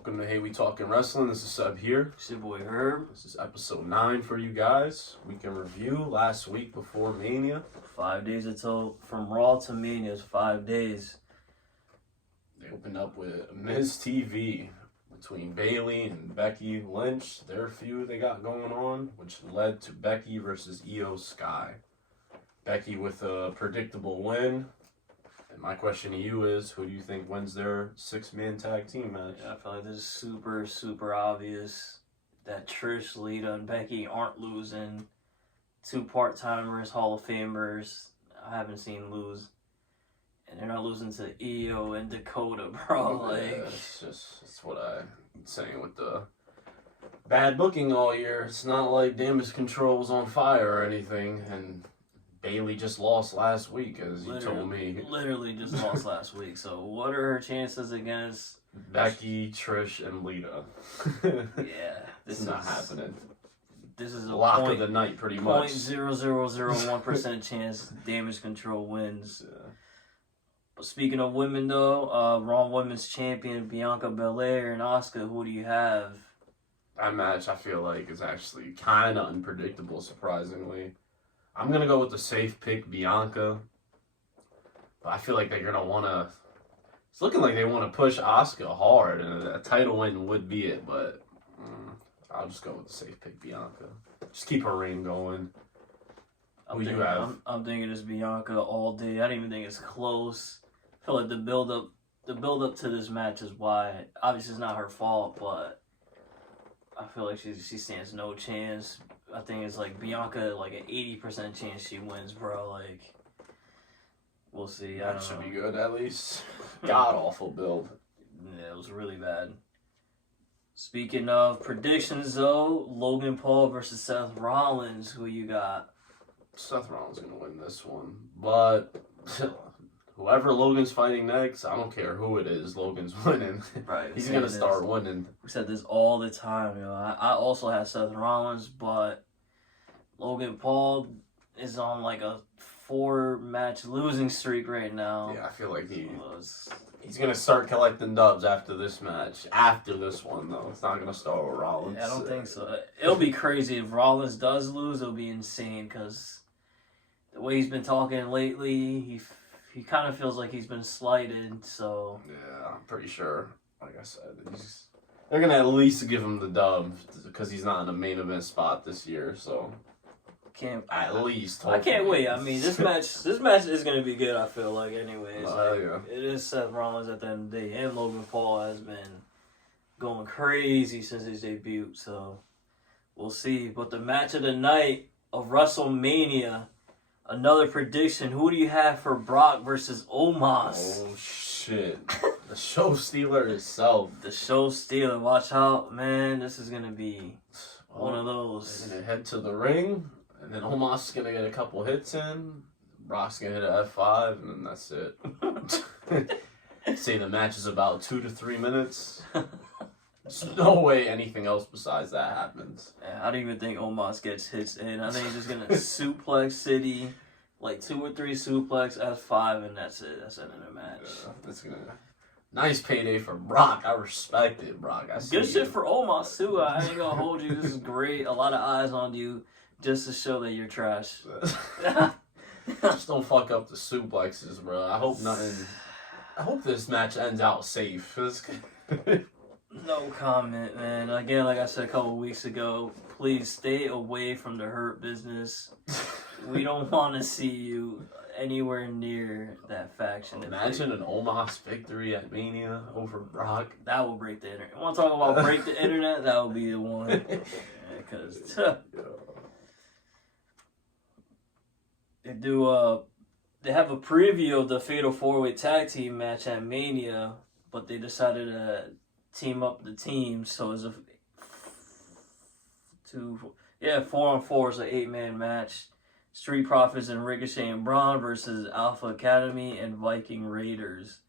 Welcome to Hey We Talking Wrestling. This is Seb here. It's your boy Herb. This is episode 9 for you guys. Week in review last week before Mania. 5 days until from Raw to Mania is 5 days. They opened up with Miz TV between Bayley and Becky Lynch. Their feud they got going on, which led to Becky versus Io Sky. Becky with a predictable win. And my question to you is, who do you think wins their 6-man tag team match? Yeah, I feel like this is super obvious that Trish, Lita, and Becky aren't losing. 2 part-timers, Hall of Famers, I haven't seen lose. And they're not losing to Io and Dakota, bro. It's what I'm saying with the bad booking all year. It's not like Damage Control was on fire or anything, and Bayley just lost last week, as you told me. Literally just lost last week. So what are her chances against Becky, Trish, and Lita? Yeah, this is not happening. This is a lock of the night, pretty much. 0.0001% chance Damage Control wins. Yeah. But speaking of women, though, Raw Women's Champion Bianca Belair and Asuka, who do you have? That match, I feel like, is actually kind of unpredictable, surprisingly. I'm going to go with the safe pick, Bianca. But I feel like they're going to want to... It's looking like they want to push Asuka hard, and a title win would be it, but I'll just go with the safe pick, Bianca. Just keep her reign going. Who you have? I'm thinking it's Bianca all day. I don't even think it's close. I feel like the build up to this match is why. Obviously, it's not her fault, but I feel like she stands no chance. I think it's like Bianca, like an 80% chance she wins, bro. Like, we'll see. That should be good, at least. God awful build. Yeah, it was really bad. Speaking of predictions, though, Logan Paul versus Seth Rollins. Who you got? Seth Rollins gonna win this one, but whoever Logan's fighting next, I don't care who it is. Logan's winning. Right. He's gonna start winning. We said this all the time, yo. I also have Seth Rollins, but Logan Paul is on like a 4-match losing streak right now. Yeah, I feel like he's gonna start collecting dubs after this match. After this one, though, it's not gonna start with Rollins. Yeah, I don't think so. It'll be crazy if Rollins does lose. It'll be insane because the way he's been talking lately, he kind of feels like he's been slighted. So yeah, I'm pretty sure. Like I said, they're gonna at least give him the dub because he's not in a main event spot this year. So at least. I can't wait. I mean, this match is gonna be good. I feel like, anyways. Yeah. It is Seth Rollins at the end of the day, and Logan Paul has been going crazy since his debut. So we'll see. But the match of the night of WrestleMania. Another prediction. Who do you have for Brock versus Omos? Oh, shit. The show stealer itself. The show stealer. Watch out, man. This is going to be one of those. They're going to head to the ring, and then Omos is going to get a couple hits in. Brock's going to hit an F5, and then that's it. Say the match is about 2 to 3 minutes. There's no way anything else besides that happens. Yeah, I don't even think Omos gets hits in. I think he's just going to suplex City, like 2 or 3 suplex, F5, and that's it. That's the end of the match. Yeah, that's gonna... Nice payday for Brock. I respect it, Brock. Good shit for Omos, too. I ain't going to hold you. This is great. A lot of eyes on you just to show that you're trash. Just don't fuck up the suplexes, bro. I hope this match ends out safe. No comment, man. Again, like I said a couple weeks ago, please stay away from the Hurt Business. We don't want to see you anywhere near that faction. Imagine an Omos victory at Mania over Brock. That will break the internet. Want to talk about break the internet? That will be the one. Because they have a preview of the Fatal 4-Way Tag Team match at Mania, but they decided to team up the teams, so it's 4-on-4 is an 8-man match. Street Profits and Ricochet and Braun versus Alpha Academy and Viking Raiders.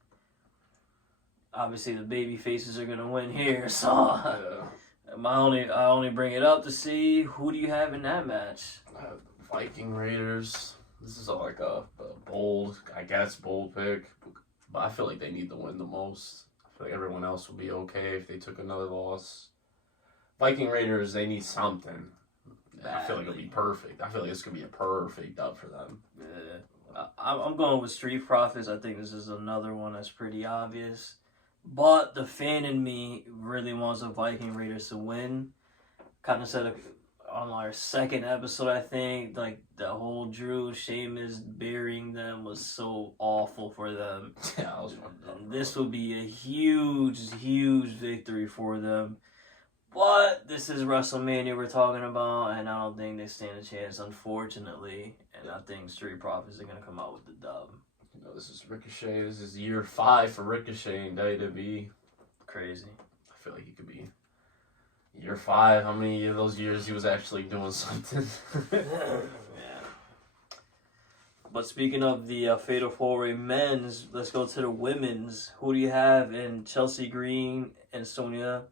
Obviously, the baby faces are gonna win here, so I only bring it up to see who do you have in that match. Viking Raiders. This is like a bold pick, but I feel like they need to win the most. I feel like everyone else would be okay if they took another loss. Viking Raiders, they need something. I feel like it'll be perfect. I feel like this could be a perfect dub for them. Yeah. I'm going with Street Profits. I think this is another one that's pretty obvious. But the fan in me really wants the Viking Raiders to win. Kind of said it on our second episode, I think, like the whole Drew Sheamus burying them was so awful for them. Yeah, I was wondering. This would be a huge victory for them. But this is WrestleMania we're talking about, and I don't think they stand a chance, unfortunately. And I think Street Profits are going to come out with the dub. You know, this is Ricochet. This is year 5 for Ricochet in WWE. Crazy. I feel like he could be year 5. How many of those years he was actually doing something? Yeah. But speaking of the Fatal 4-Way men's, let's go to the women's. Who do you have in Chelsea Green and Sonya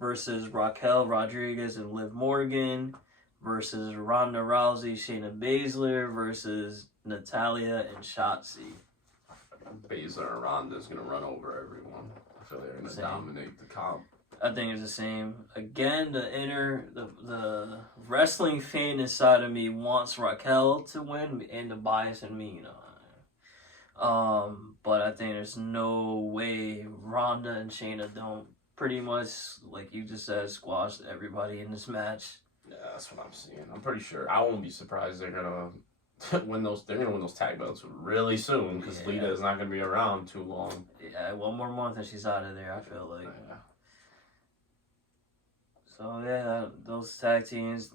versus Raquel Rodriguez and Liv Morgan versus Ronda Rousey, Shayna Baszler versus Natalya and Shotzi? Baszler and Ronda's going to run over everyone. I feel like they're going to dominate the comp. I think it's the same. Again, the wrestling fan inside of me wants Raquel to win, and the bias in me, you know. But I think there's no way Ronda and Shayna don't pretty much, like you just said, squash everybody in this match. Yeah, that's what I'm seeing. I'm pretty sure. I won't be surprised they're gonna win those. They're gonna win those tag belts really soon because Lita is not gonna be around too long. Yeah, one more month and she's out of there. I feel like. Yeah. So yeah, those tag teams.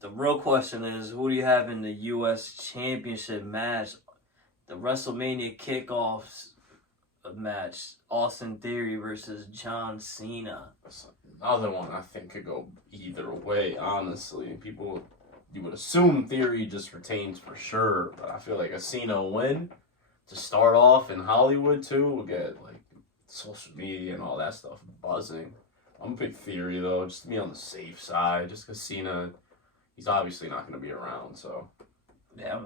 The real question is, who do you have in the U.S. Championship match? The WrestleMania kickoffs match, Austin Theory versus John Cena. That's another one I think could go either way, honestly. You would assume Theory just retains for sure, but I feel like a Cena win to start off in Hollywood too will get like social media and all that stuff buzzing. I'm a big Theory though, just to be on the safe side, just because Cena, he's obviously not going to be around, so. Yeah,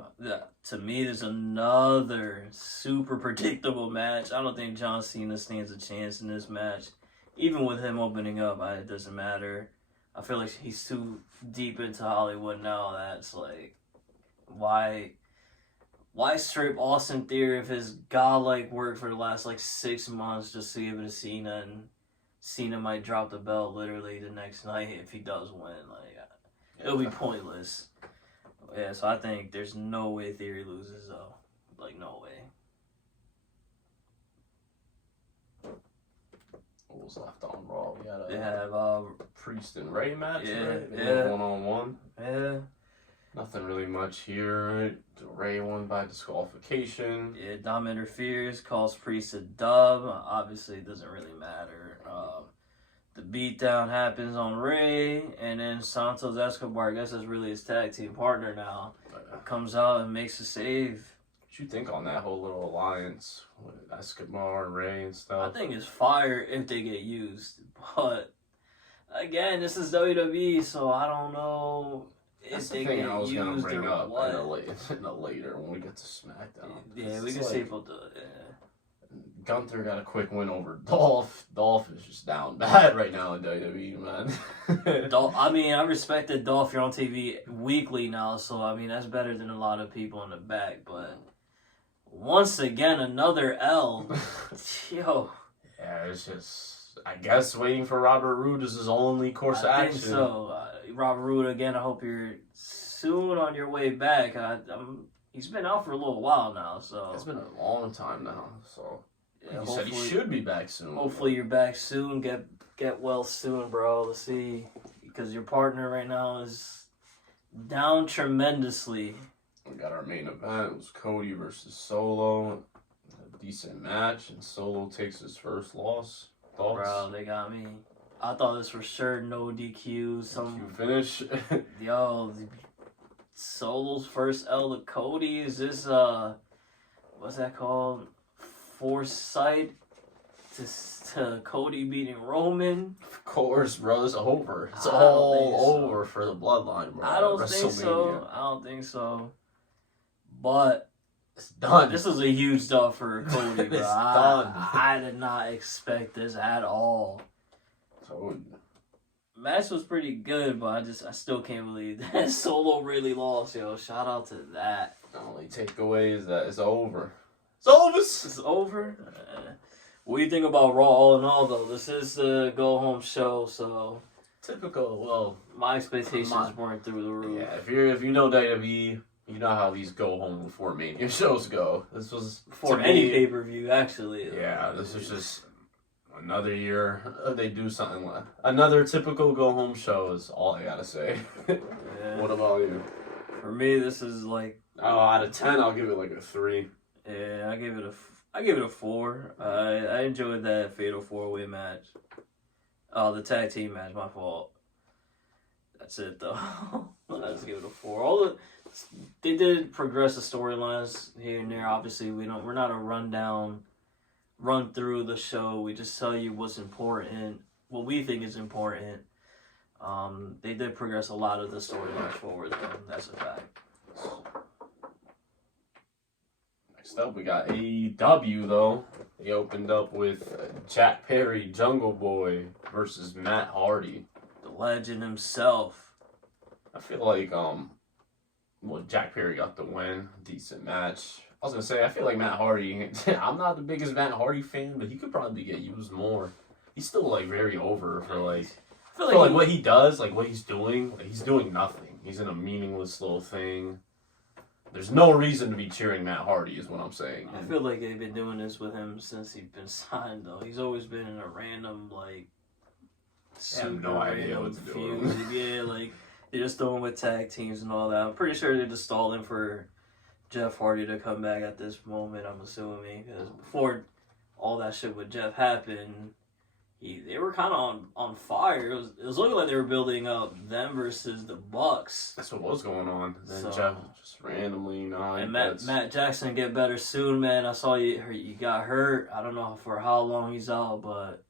to me, there's another super predictable match. I don't think John Cena stands a chance in this match. Even with him opening up, it doesn't matter. I feel like he's too deep into Hollywood now. That's like, why strip Austin Theory if his godlike work for the last 6 months just to give it to Cena, and Cena might drop the belt literally the next night if he does win. It'll be pointless. Yeah, so I think there's no way Theory loses, though. No way. What was left on Raw? We had They have Priest and Ray match, yeah, right? yeah. 1-on-1. Yeah. Nothing really much here, right? Ray won by disqualification. Yeah, Dom interferes, calls Priest a dub. Obviously, it doesn't really matter. The beatdown happens on Ray, and then Santos Escobar, I guess that's really his tag team partner now, comes out and makes a save. What you think on that whole little alliance with Escobar and Ray and stuff? I think it's fire if they get used, but again, this is WWE, so I don't know That's if the they thing get I was used gonna bring or up what. in the later when we get to SmackDown. Yeah, we It's can like, say both the. Yeah. Gunther got a quick win over Dolph. Dolph is just down bad right now in WWE, man. I respected Dolph here on TV weekly now, so that's better than a lot of people in the back. But once again, another L. Yo. Yeah, it's just, I guess waiting for Robert Roode is his only course of action. I think so. Robert Roode, again, I hope you're soon on your way back. He's been out for a little while now, so. It's been a long time now, so. Yeah, he said he should be back soon. Hopefully you're back soon. Get well soon, bro. Let's see. Because your partner right now is down tremendously. We got our main event. It was Cody versus Solo. A decent match, and Solo takes his first loss. Thoughts? Bro, they got me. I thought this for sure no DQ. You finish? Yo, Solo's first L to Cody. Is this what's that called? Foresight to Cody beating Roman. Of course, bro. It's over. It's all over for the Bloodline, bro. I don't think so. But It's done. This was a huge dub for Cody, bro. It's done. I did not expect this at all. So, Match was pretty good, but I still can't believe that Solo really lost, yo. Shout out to that. the only takeaway is that it's over. It's over. It's over. What do you think about Raw all in all, though? This is the go-home show, so Typical. Well, my expectations weren't through the roof. yeah. If you know WWE, you know how these go home before Mania shows go. This was For to any me, pay-per-view, actually. Yeah, this is just another year. They do something like another typical go home show is all I gotta say. Yeah. What about you? For me, this is like, Oh, out of 10, I'll give it like a 3. yeah, I give it a 4. I enjoyed that Fatal 4-Way match. Oh, the tag team match, my fault. That's it though. Let's give it a 4. They did progress the storylines here and there. Obviously, we're not a run through the show. We just tell you what's important, what we think is important. They did progress a lot of the storylines forward, though. That's a fact. Next up, we got AEW though. They opened up with Jack Perry, Jungle Boy versus Matt Hardy. The legend himself. I feel like Jack Perry got the win. Decent match. I was gonna say I feel like Matt Hardy. I'm not the biggest Matt Hardy fan, but he could probably get used more. He's still like very over for like. I feel like what he does, like what he's doing, like he's doing nothing. He's in a meaningless little thing. There's no reason to be cheering Matt Hardy, is what I'm saying. I feel like they've been doing this with him since he's been signed, though. He's always been in a random, like, I have no idea what to do with him. Yeah, like, they're just throwing with tag teams and all that. I'm pretty sure they're just stalling for Jeff Hardy to come back at this moment, I'm assuming. Because before all that shit with Jeff happened, they were kind of on fire. It was looking like they were building up them versus the Bucks. That's what was going on. Then So- Jeff just randomly, And Matt Jackson get better soon, man. I saw you got hurt. I don't know for how long he's out, but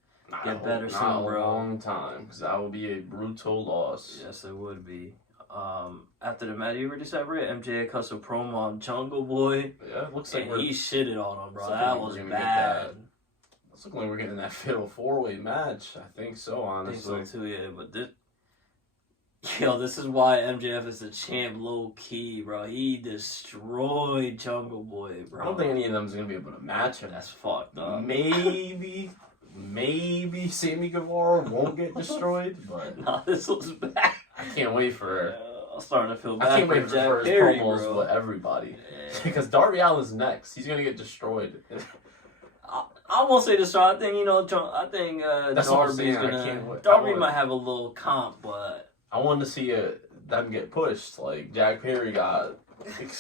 get better soon, not bro. a long time, because that would be a brutal loss. yes, it would be. After the match, you already said it. MJ cuts a promo on Jungle Boy, Yeah, it looks like and he shitted on him, bro. looks like That we're was gonna get bad. It's looking like we're getting that fatal 4-way match. I think so, I think honestly. so too, yeah. But this is why MJF is the champ, low key, bro. He destroyed Jungle Boy, bro. I don't think any of them's gonna be able to match him. That's fucked up. Maybe Sammy Guevara won't get destroyed, but Nah, this was bad. I can't wait for. I'm starting to feel bad I can't for wait for Jack his Perry, promos bro. with everybody. Yeah. Because Darby Allin's next. He's gonna get destroyed. I won't say this. I think That's what I'm saying, Darby's I can't wait. Darby I might have a little comp, but I wanted to see them get pushed. Like Jack Perry got,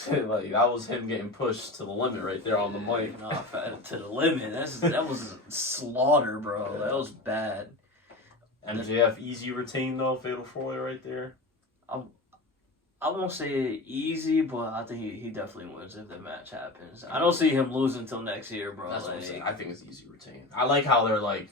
like that was him getting pushed to the limit right there on the mic. to the limit. That was slaughter, bro. That was bad. MJF easy retain though, fatal 4-way right there. I won't say easy, but I think he definitely wins if the match happens. I don't see him losing until next year, bro. That's what I'm saying. I think it's easy retain. I like how they're like.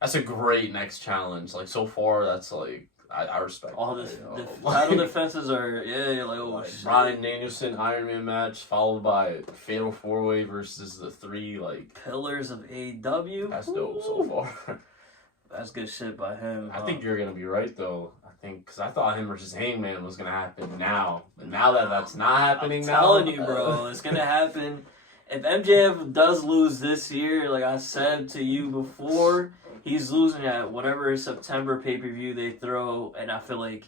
That's a great next challenge. Like so far, that's like I respect. All it, the you know? title defenses are you're like, oh Like shit. Bryan Danielson Iron Man match followed by fatal 4-way versus the 3 like. Pillars of AEW. That's dope so Ooh. far. That's good shit by him. I think you're gonna be right though. Because I thought him versus Hangman was gonna happen now, but now that that's not happening I'm now, telling you, bro, it's gonna happen. If MJF does lose this year, like I said to you before, he's losing at whatever September pay-per-view they throw, and I feel like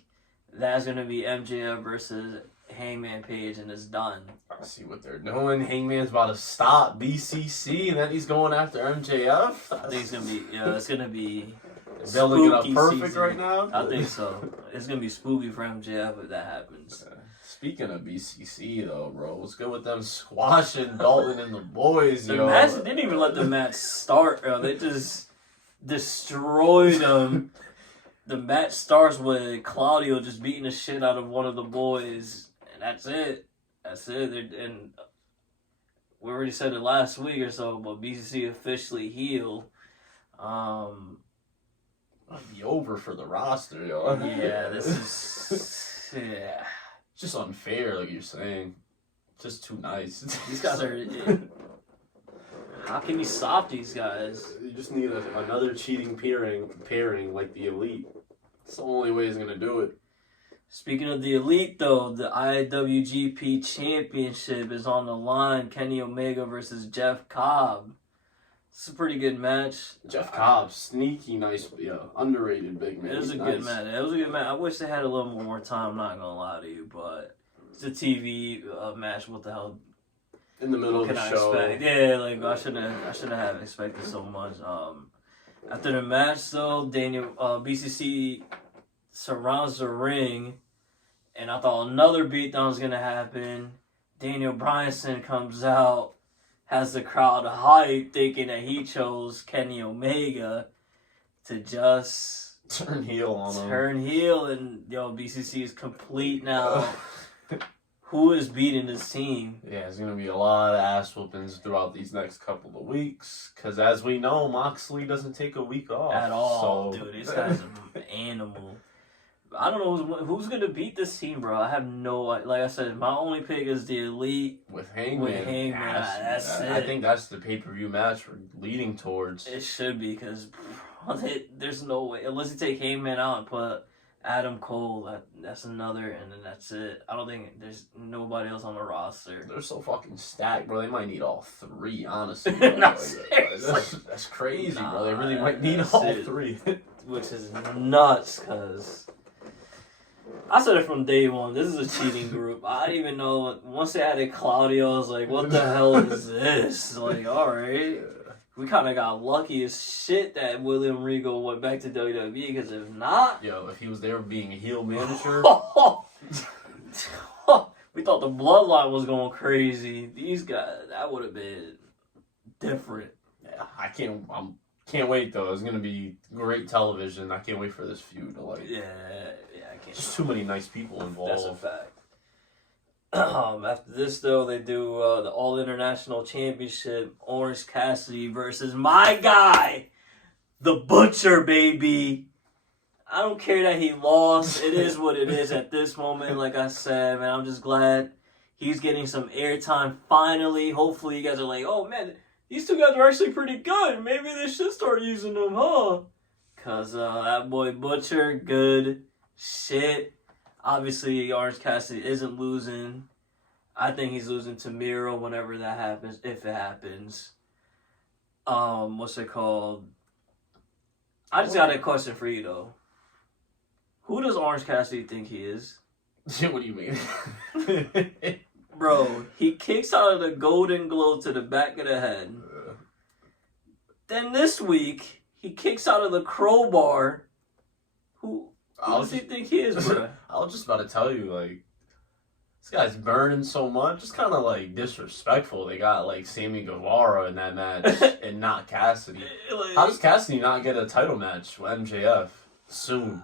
that's gonna be MJF versus Hangman Page, and it's done. I see what they're doing. Hangman's about to stop BCC, and then he's going after MJF. I think it's gonna be it's gonna be building it up spooky perfect season. right now. I think so. It's gonna be spooky for MJF if that happens. Speaking of BCC though, bro, what's good with them squashing Dalton and the boys, The yo? match didn't even let the match start, bro. They just destroyed them. The match starts with Claudio just beating the shit out of one of the boys, and that's it. And we already said it last week or so, but BCC officially healed. Might be over for the roster, yo. Yeah, this is yeah. It's just unfair, like you're saying. just too nice. These guys are. How can you stop these guys? You just need another cheating pairing like the Elite. It's the only way he's gonna do it. Speaking of the Elite, though, the IWGP Championship is on the line. Kenny Omega versus Jeff Cobb. It's a pretty good match. Jeff Cobb, sneaky, nice, underrated big man. It was a good match. It was a good match. I wish they had a little more time. I'm not gonna lie to you, but it's a TV match. What the hell? In the middle of the show. Expect? Yeah, like I shouldn't have expected so much. After the match, though, BCC surrounds the ring, and I thought another beatdown was gonna happen. Daniel Bryanson comes out, has the crowd hype, thinking that he chose Kenny Omega to just turn heel on him. Turn heel, and BCC is complete now. Who is beating this team? Yeah, there's going to be a lot of ass whoopings throughout these next couple of weeks. Because as we know, Moxley doesn't take a week off. At all, dude. This guy's an animal. I don't know who's going to beat this team, bro. I have no idea. Like I said, my only pick is the Elite. With Hangman. That's it. I think that's the pay-per-view match we're leading towards. It should be, because there's no way. Unless you take Hangman out and put Adam Cole, that's another, and then that's it. I don't think there's nobody else on the roster. They're so fucking stacked, bro. They might need all three, honestly. That's crazy, bro. They really might need all three. Which is nuts, because I said it from day one. This is a cheating group. I didn't even know. Once they added Claudio, I was like, what the hell is this? Like, all right. We kind of got lucky as shit that William Regal went back to WWE, because if not... if he was there being a heel manager... we thought the bloodline was going crazy. These guys, that would have been different. Yeah, I can't wait, though. It's going to be great television. I can't wait for this feud. Yeah, I can't. There's too many nice people involved. That's a fact. After this, though, they do the All International Championship. Orange Cassidy versus my guy, the Butcher, baby. I don't care that he lost. It is what it is at this moment. Like I said, man, I'm just glad he's getting some airtime finally. Hopefully, you guys are like, oh man, these two guys are actually pretty good. Maybe they should start using them, huh? Because that boy Butcher, good shit. Obviously, Orange Cassidy isn't losing. I think he's losing to Miro whenever that happens, if it happens. What's it called? I just got a question for you, though. Who does Orange Cassidy think he is? What do you mean? Bro, he kicks out of the Golden Globe to the back of the head. Then this week, he kicks out of the Crowbar. Who does he think he is, bro? I was just about to tell you, this guy's burning so much. It's kind of, disrespectful. They got, Sammy Guevara in that match and not Cassidy. How does Cassidy not get a title match with MJF soon?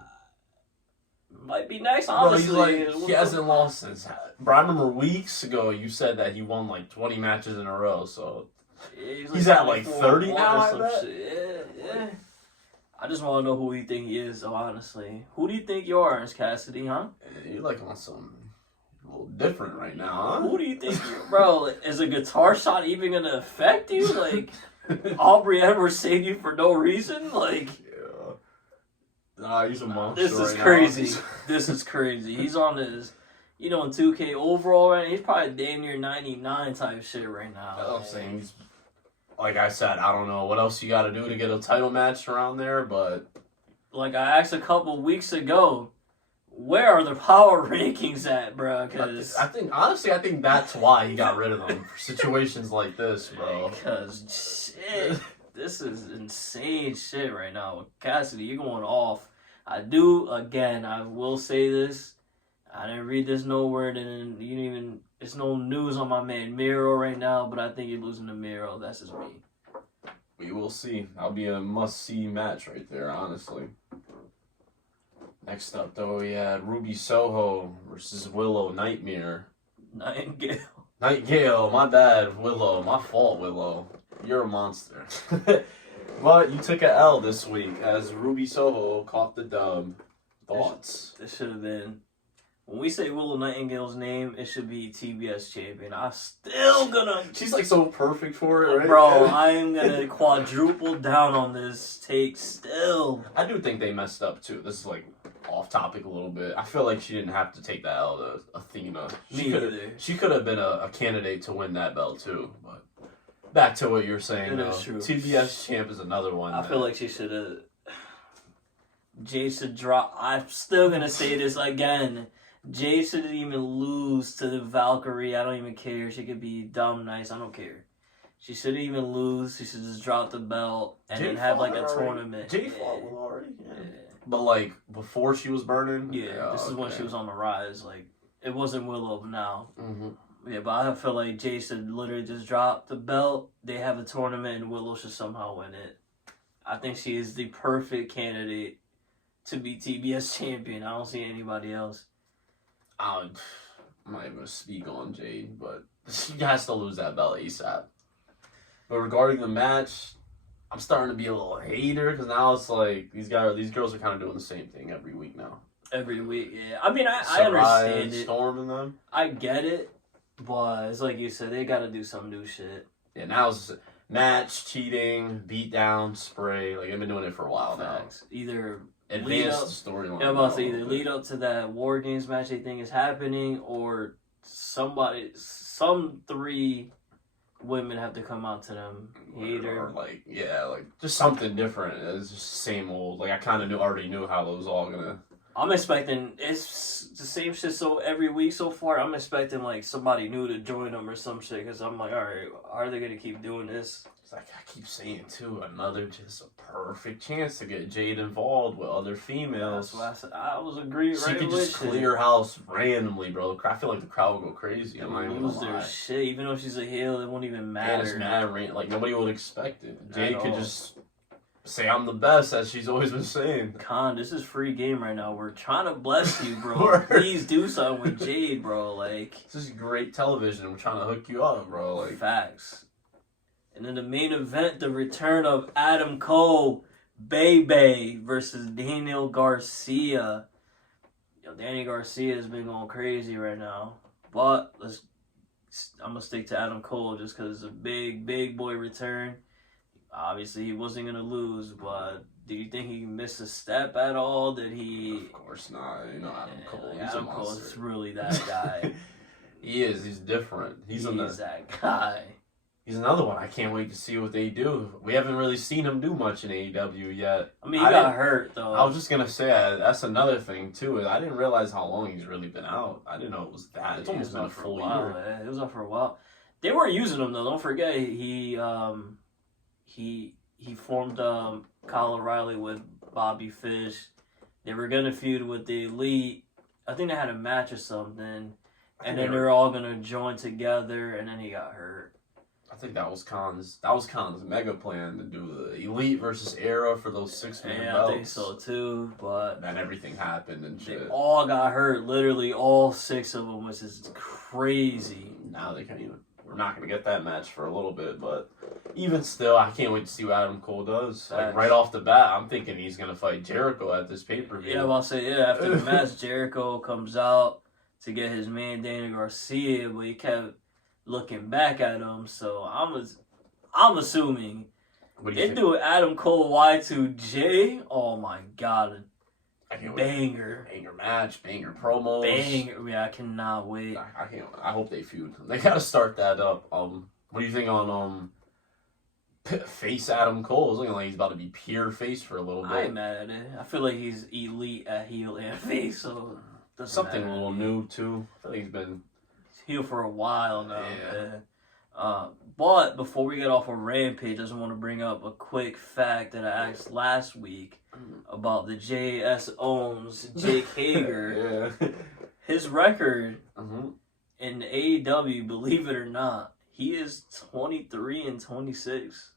Might be nice, honestly. Bro, he hasn't lost since... Bro, I remember weeks ago you said that he won, 20 matches in a row, so... Yeah, he's at, 30 now, I bet? Yeah. I just want to know who you think he is, honestly. Who do you think you are, Orange Cassidy, huh? You're, on some... a little different right now, huh? Who do you think bro, is a guitar shot even going to affect you? Aubrey Edwards saved you for no reason? Yeah. Nah, he's a monster. This is crazy. This is crazy. He's on his, in 2K overall right now. He's probably damn near 99 type shit right now. That's what I'm saying. He's, like I said, I don't know what else you got to do to get a title match around there, but... Like I asked a couple weeks ago, where are the power rankings at, bro? Because I think that's why he got rid of them for situations like this, bro. Because shit, this is insane shit right now with Cassidy. You're going off. I will say this. I didn't read this nowhere, and you didn't even. It's no news on my man Miro right now, but I think you're losing to Miro. That's just me. We will see. That'll be a must-see match right there, honestly. Next up, though, we had Ruby Soho versus Willow Nightmare. Nightingale, my bad, Willow. My fault, Willow. You're a monster. But you took an L this week as Ruby Soho caught the dub. Thoughts? This should have been When we say Willow Nightingale's name, it should be TBS champion. I'm still gonna... She's like so perfect for it, right? Bro, I am gonna quadruple down on this take still. I do think they messed up too. This is like off topic a little bit. I feel like she didn't have to take that L to Athena. She could have been a candidate to win that belt too. But back to what you're saying, though. True. TBS champ is another one. I feel like she should have... Jade should drop... I'm still gonna say this again. Jade shouldn't even lose to the Valkyrie. I don't even care. She could be dumb nice. I don't care. She shouldn't even lose. She should just drop the belt and then have like a tournament. Jade fought Willow already. Yeah. But like before she was burning. Yeah, this is when she was on the rise. Like it wasn't Willow now. Mm-hmm. Yeah, but I feel like Jade should literally just drop the belt. They have a tournament and Willow should somehow win it. I think she is the perfect candidate to be TBS champion. I don't see anybody else. I'm not even going to speak on Jade, but she has to lose that belt ASAP. But regarding the match, I'm starting to be a little hater because now it's like these girls are kind of doing the same thing every week now. Every week, yeah. I mean, I understand it. Storm and them. I get it, but it's like you said, they got to do some new shit. Yeah, now it's match, cheating, beat down, spray. Like, they've been doing it for a while Facts. now. Either advance the storyline. Yeah, I'm about to say either lead up to that War Games match they think is happening, or some three women have to come out to them. Or like just something different. It's just the same old. Like, I already knew how those all gonna. I'm expecting it's the same shit. So every week so far, I'm expecting like somebody new to join them or some shit. Because I'm like, all right, are they gonna keep doing this? It's like I keep saying too, another just a perfect chance to get Jade involved with other females. That's what I said. I was agreeing. She could just clear house randomly, bro. I feel like the crowd would go crazy. They would lose their shit. Even though she's a heel, it won't even matter. And it's mad like nobody would expect it. Jade could just say I'm the best, as she's always been saying. Con, this is free game right now. We're trying to bless you, bro. Please do something with Jade, bro. Like, this is great television. We're trying to hook you up, bro. Like, facts. And then the main event, the return of Adam Cole, Bebe versus Daniel Garcia. Yo, Danny Garcia has been going crazy right now. But I'm gonna stick to Adam Cole just because it's a big boy return. Obviously, he wasn't gonna lose, but do you think he missed a step at all? Did he? Of course not. You know Adam Cole. Like, Adam Cole is really that guy. He is. He's different. He's that guy. He's another one. I can't wait to see what they do. We haven't really seen him do much in AEW yet. I mean, he got hurt, though. I was just going to say, that's another thing, too. I didn't realize how long he's really been out. I didn't know it was that. It's almost been a full year. Man. It was out for a while. They weren't using him, though. Don't forget, he formed Kyle O'Reilly with Bobby Fish. They were going to feud with the Elite. I think they had a match or something. And then they were all going to join together, and then he got hurt. I think that was Khan's mega plan to do the Elite versus Era for those 6-man belts. I think so too, but then everything happened and shit. They all got hurt, literally all 6 of them, which is crazy. Now they can't even. We're not gonna get that match for a little bit, but even still, I can't wait to see what Adam Cole does. Like right off the bat, I'm thinking he's gonna fight Jericho at this pay-per-view. Yeah, I'll say after the match, Jericho comes out to get his man Daniel Garcia, but he kept looking back at him, so I'm assuming they do Adam Cole Y2J. Oh my god, banger match, banger promos, banger. Yeah, I cannot wait. I can't. I hope they feud. They gotta start that up. What do you think on face Adam Cole? It's looking like he's about to be pure face for a little bit. I ain't mad at it. I feel like he's elite at heel and face, so something a little new too. I feel like he's been heel for a while now. Yeah. But before we get off of Rampage, I just want to bring up a quick fact that I asked last week about the JS owns Jake Hager. Yeah. His record in AEW, believe it or not, he is 23-26.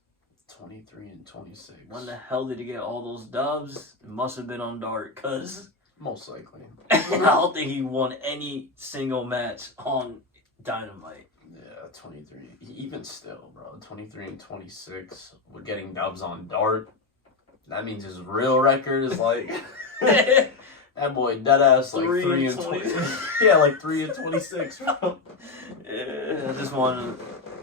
23-26. When the hell did he get all those dubs? It must have been on Dark, cause most likely. I don't think he won any single match on Dynamite. Yeah, 23. Even still, bro, 23-26. We're getting dubs on Dart. That means his real record is like. That boy dead ass like 3 3 and and 20. 20. Yeah, like 3 and 26. Bro. Yeah, I just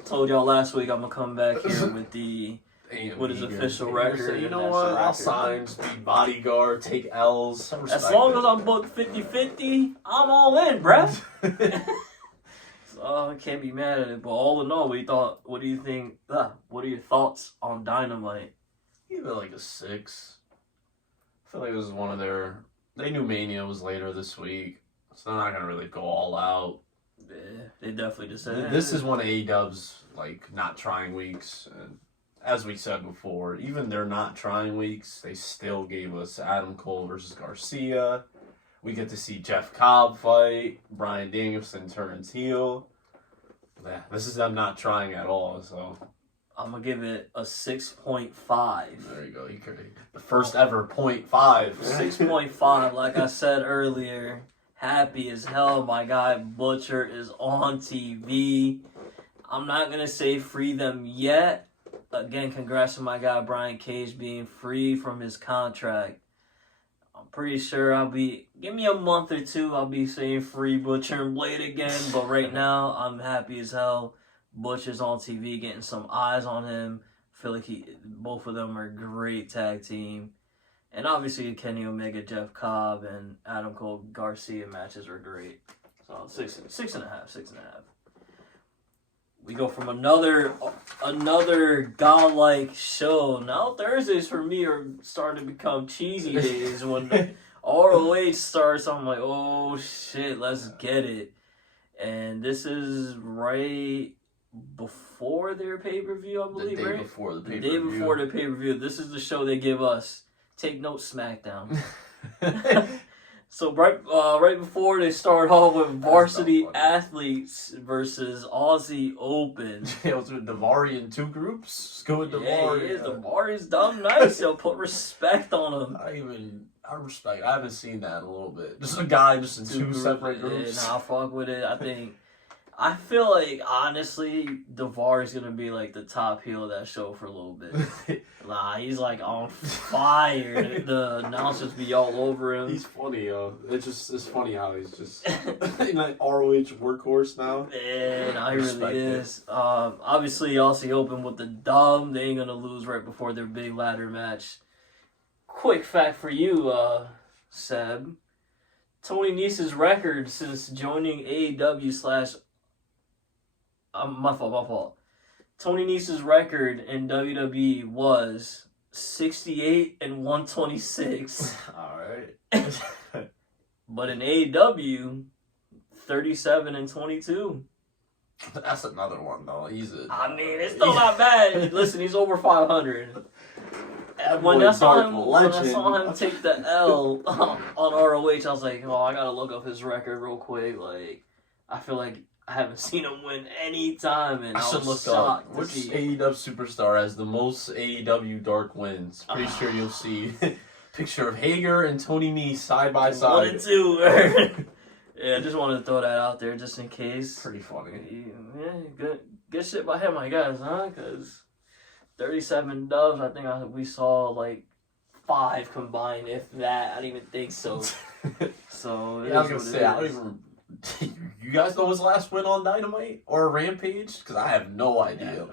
told y'all last week I'm gonna come back here with the Damn, with his Eager. official Eager record. said, you and know that's what? the I'll record. sign, just be bodyguard, take L's. I As respect long it. as I'm booked 50-50, I'm all in, bruh. So I can't be mad at it. But all in all, what do you think? What are your thoughts on Dynamite? Either like a 6. I feel like it was one of their. They knew Mania was later this week, so they're not gonna really go all out. Yeah, they definitely just said This is one of AEW's like not trying weeks, and as we said before, even they're not trying weeks, they still gave us Adam Cole versus Garcia. We get to see Jeff Cobb fight, Bryan Danielson turns heel. Yeah, this is them not trying at all. So I'm gonna give it a 6.5. there you go. You could the first ever 0.5. 6.5. Like I said earlier, happy as hell. My guy Butcher is on TV. I'm not gonna say free them yet. Again, congrats to my guy Brian Cage being free from his contract. I'm pretty sure give me a month or two, I'll be saying free Butcher and Blade again. But right now, I'm happy as hell. Butcher's on TV, getting some eyes on him. Feel like both of them are a great tag team. And obviously, Kenny Omega, Jeff Cobb, and Adam Cole Garcia matches are great. So 6.5. We go from another godlike show. Now Thursdays for me are starting to become cheesy days. When ROH starts, I'm like, oh shit, let's get it. And this is right before their pay-per-view, I believe, right? Before the The pay-per-view. day before the pay-per-view. This is the show they give us. Take note, SmackDown. So right before they start off with Varsity Athletes versus Aussie Open. Yeah, was with Davari in 2 groups? Let's go with Davari. Yeah, Davari's done nice. Yo, put respect on him. I respect. I haven't seen that in a little bit. Just a guy just in 2 separate groups. Yeah, nah, I fuck with it. I feel like, honestly, Davari's gonna be like the top heel of that show for a little bit. Nah, he's like on fire. The announcers be all over him. He's funny, yo. It's funny how he's just like ROH workhorse now. Yeah, nah, he Respect really it. is. Obviously, Aussie Open with the dub. They ain't gonna lose right before their big ladder match. Quick fact for you, Seb. Tony Nese's record since joining AEW / my fault. Tony Nese's record in WWE was 68 and 126. Alright. But in AEW, 37 and 22. That's another one, though. I mean, it's still not bad. Listen, he's over 500. That When boy I saw Dark him Legend. take the L on ROH, I was like, oh, I gotta look up his record real quick. Like, I feel like I haven't seen him win any time, and I I should was look up shocked to which see. AEW superstar has the most AEW dark wins. Pretty sure you'll see picture of Hager and Tony Nese side by 1 side. and 2. Yeah, I just wanted to throw that out there just in case. Pretty funny. Yeah, good shit by him, I guess, huh? Because 37 dubs, I think we saw like 5 combined, if that. I didn't even think so. So Yeah, I was gonna say, I don't even. You guys know his last win on Dynamite or Rampage? Because I have no idea.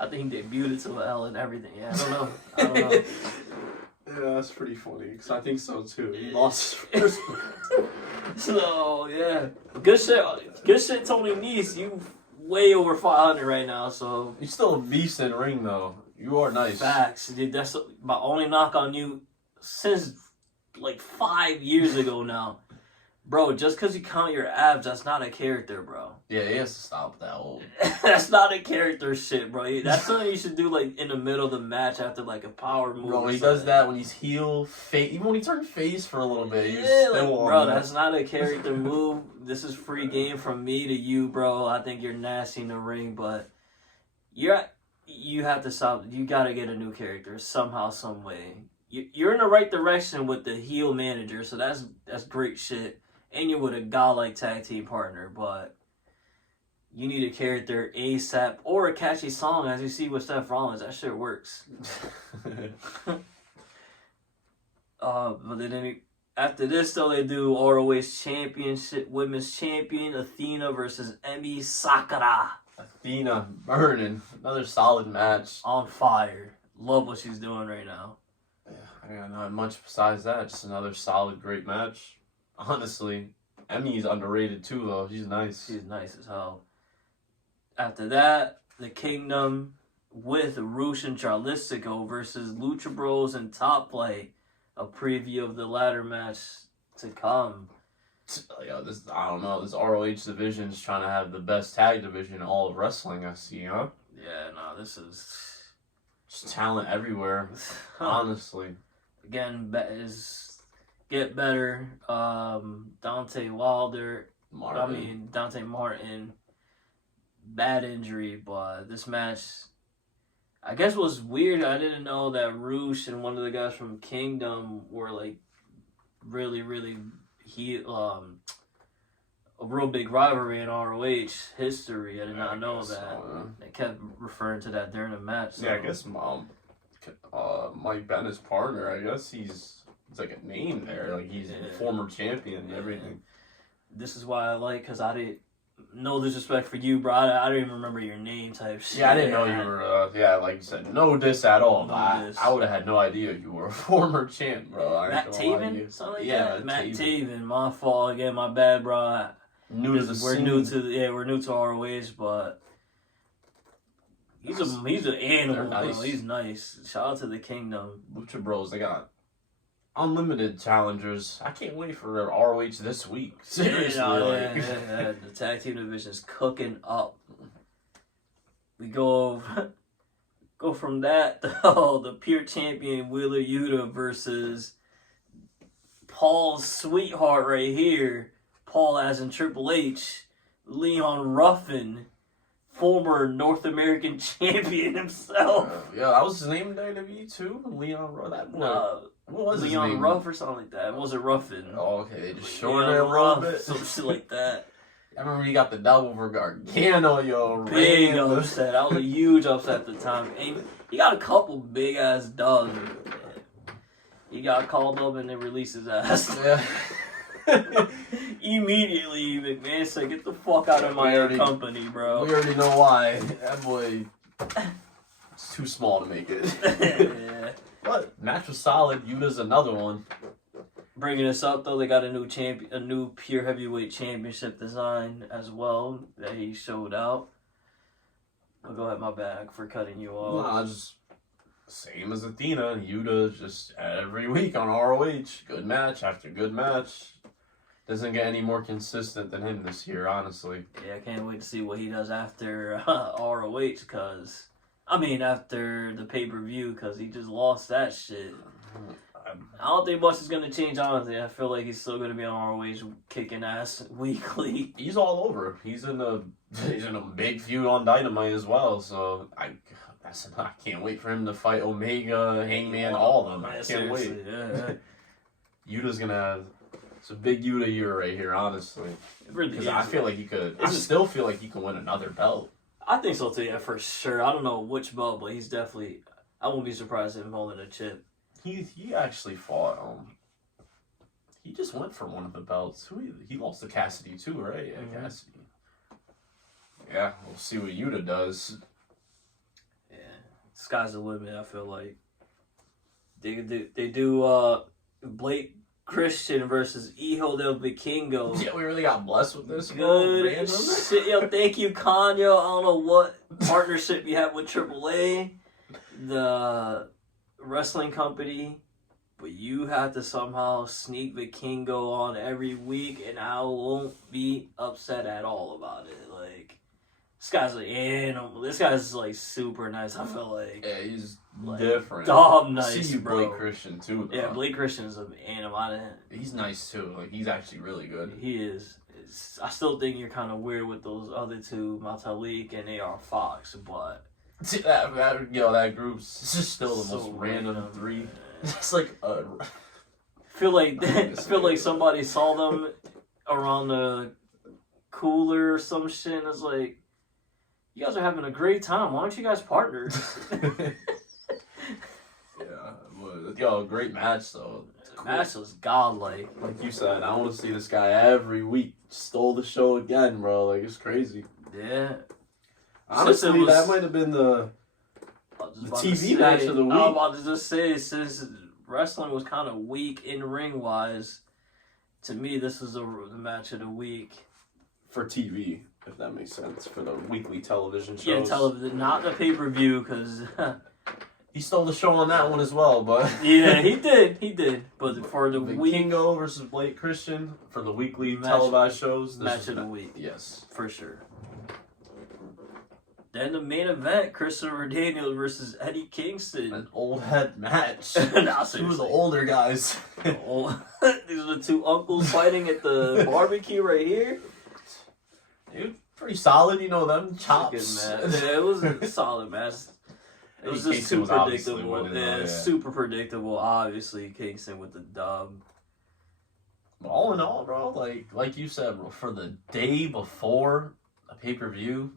I think he debuted to an L and everything. Yeah, I don't know. Yeah, that's pretty funny. Because I think so too. He lost his first. So yeah, good shit, Tony Nese. You way over 500 right now. So You're still a beast in the ring, though. You are nice. facts. Dude, that's my only knock on you since like 5 years ago now. Bro, just because you count your abs, that's not a character, bro. Yeah, he has to stop that old. That's not a character shit, bro. That's something you should do like in the middle of the match after like a power move. Bro, or he does something. that when he's heel, face. Even when he turned face for a little bit, he's Yeah, still like, on bro, that. that's not a character move. This is free game from me to you, bro. I think you're nasty in the ring, but you have to stop. You got to get a new character somehow, some way. You're in the right direction with the heel manager, so that's great shit. And you're with a godlike tag team partner, but you need a character ASAP or a catchy song, as you see with Seth Rollins. That shit works. But then After this, though, they do ROH Championship, Women's Champion, Athena versus Emi Sakura. Athena burning. Another solid match. On fire. Love what she's doing right now. I got not much besides that. Just another solid, great match. Honestly, Emi's underrated too, though. She's nice. She's nice as hell. After that, the Kingdom with Rush and Charlistico versus Lucha Bros and Top Play. A preview of the ladder match to come. Yo, I don't know. This ROH division is trying to have the best tag division in all of wrestling. I see, huh? Yeah, no, this is just talent everywhere. Honestly, again, get better. Dante Wilder. Dante Martin. Bad injury, but this match, I guess, was weird. I didn't know that Rush and one of the guys from Kingdom were like really, really a real big rivalry in ROH history. I did not know that. So, They kept referring to that during the match. So. Yeah, I guess Mike Bennett's partner. I guess he's like a name there. Like he's a former champion and everything. This is why I like, because I didn't. No disrespect for you, bro. I don't even remember your name type shit. Yeah, I didn't know you were, like you said, no diss at all. I would have had no idea you were a former champ, bro. Matt Taven? Something like that? Matt Taven. My fault. Again, my bad, bro. We're new to ROH, but he's an animal, nice. Bro. He's nice. Shout out to the Kingdom. Lucha Bros, they got unlimited challengers. I can't wait for ROH this week. Seriously. The tag team division is cooking up. We go from that, the pure champion Wheeler Yuta versus Paul's sweetheart right here. Paul as in Triple H. Leon Ruffin, former North American champion himself. Yeah, that was his name in WWE too? Leon Ruffin? What was Leon his name? Ruff or something like that. It wasn't Ruffin. Oh, okay. They just shortened it a little bit. Some shit like that. I remember you got the double for Gargano, yo. Big upset. That was a huge upset at the time. And he got a couple big ass dubs. He got called up and they released his ass. Yeah. Immediately, McMahon said, "Get the fuck out of my company, bro." We already know why. That boy, it's too small to make it. Yeah. But match was solid. Yuta's another one. Bringing us up though, they got a new pure heavyweight championship design as well that he showed out. I'll go ahead, my bag for cutting you off. Nah, just same as Athena. Yuta just every week on ROH. Good match after good match. Doesn't get any more consistent than him this year, honestly. Yeah, I can't wait to see what he does after ROH, after the pay-per-view, because he just lost that shit. I don't think much is going to change, honestly. I feel like he's still going to be on ROH kicking ass weekly. He's all over. He's in a big feud on Dynamite as well, so I can't wait for him to fight Omega, Hangman, all of them. I can't wait. Yeah. Yuta's going to have... It's a big Yuta year right here, honestly. It really is. I feel like he could... I still feel like he can win another belt. I think so too, yeah, for sure. I don't know which belt, but he's definitely... I won't be surprised if him holding a chip. He actually fought... he just went for one of the belts. He lost to Cassidy too, right? Yeah, mm-hmm. Cassidy. Yeah, we'll see what Yuta does. Yeah. Sky's the limit, I feel like. They do Blake Christian versus Hijo del Vikingo. Yeah, we really got blessed with this. Good shit, yo. Thank you, Kanyo. I don't know what partnership you have with AAA, the wrestling company, but you have to somehow sneak Vikingo on every week, and I won't be upset at all about it. Like, this guy's like animal. This guy's like super nice. I feel like. Yeah, he's different. Dumb nice, see you, bro. Blake Christian too. Though. Yeah, Blake Christian's an animal. He's nice too. Like he's actually really good. He is. I still think you're kind of weird with those other two, Matalik and AR Fox, but that group's just still the most random three. Man. It's like I feel like somebody saw them around the cooler or some shit, and it's like, you guys are having a great time. Why don't you guys partner? Yeah, but But yo, great match though. The match was godlike. Like you said, I want to see this guy every week. Stole the show again, bro. Like it's crazy. Yeah. Honestly, that might have been the TV match of the week. I was about to just say, since wrestling was kind of weak in ring wise, to me this was the match of the week for TV, if that makes sense, for the weekly television shows. Yeah, television, not the pay per view, because he stole the show on that one as well. But yeah, he did. But for the week, Kingo versus Blake Christian for the weekly televised shows, match of the week, yes, for sure. Then the main event, Christopher Daniels versus Eddie Kingston. An old head match. Nah, two of the older guys. These are the two uncles fighting at the barbecue right here. Dude, pretty solid, you know, them chops. Good match. Yeah, it was a solid match. It was just too predictable. Yeah, super predictable. Obviously, Kingston with the dub. All in all, bro, like you said, bro, for the day before a pay-per-view,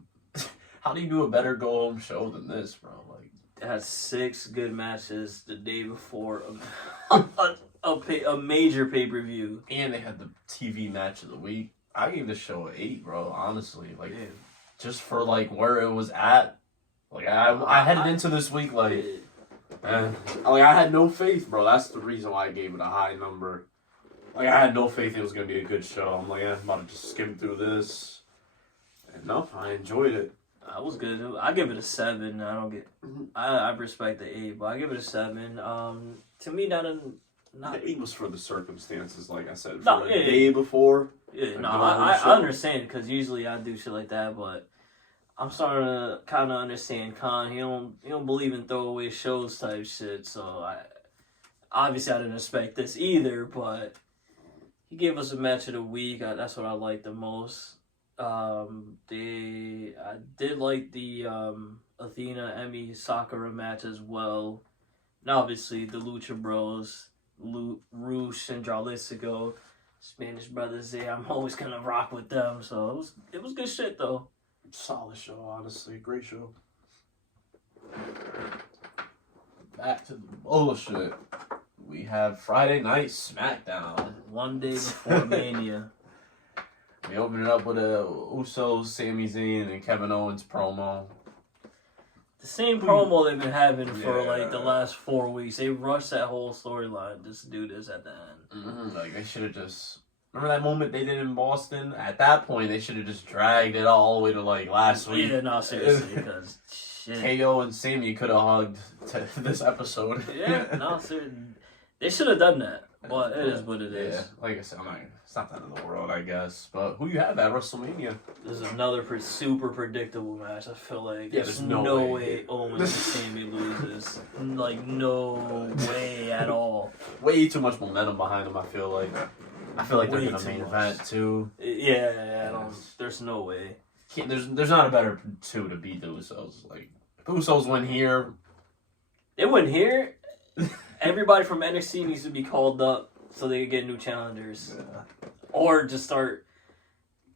how do you do a better go-home show than this, bro? Like, it had 6 good matches the day before a major pay-per-view. And they had the TV match of the week. I gave this show an 8, bro, honestly. Like, just for, like, where it was at. Like, I headed into this week, like, I had no faith, bro. That's the reason why I gave it a high number. Like, I had no faith it was going to be a good show. I'm like, I'm about to just skim through this. And no, I enjoyed it. I was good. I give it a 7. I respect the 8, but I give it a 7. To me, not. The 8 was for the circumstances, like I said. For the day before. Yeah, no, I understand, because usually I do shit like that, but I'm starting to kind of understand Khan. He don't believe in throwaway shows type shit, so obviously I didn't expect this either, but he gave us a match of the week. That's what I liked the most. I did like the Athena Emi Sakura match as well. And obviously the Lucha Bros, Rush and Jarlisico, Spanish brothers there. I'm always gonna rock with them. So it was good shit though. Solid show, honestly. Great show. Back to the bullshit. We have Friday Night SmackDown. One day before Mania. We open it up with a Usos, Sami Zayn, and Kevin Owens promo. The same promo they've been having for like the last 4 weeks. They rushed that whole storyline just to do this at the end. Mm-hmm. Like they should have just. Remember that moment they did in Boston? At that point, they should have just dragged it all the way to like last week. Yeah, no, seriously, because shit. KO and Sami could have hugged this episode. Yeah, no, seriously. They should have done that. But it is what it is. Yeah, like I said, it's not the end of the world, I guess. But who you have at WrestleMania? This is another super predictable match. I feel like there's no way Owens and Sami loses. Like, no way at all. Way too much momentum behind them, I feel like. They're going to main event, too. Yeah, there's no way. There's not a better two to beat the Usos. Like, if the Usos win here... They win here... Everybody from NXT needs to be called up so they can get new challengers. Yeah. Or just start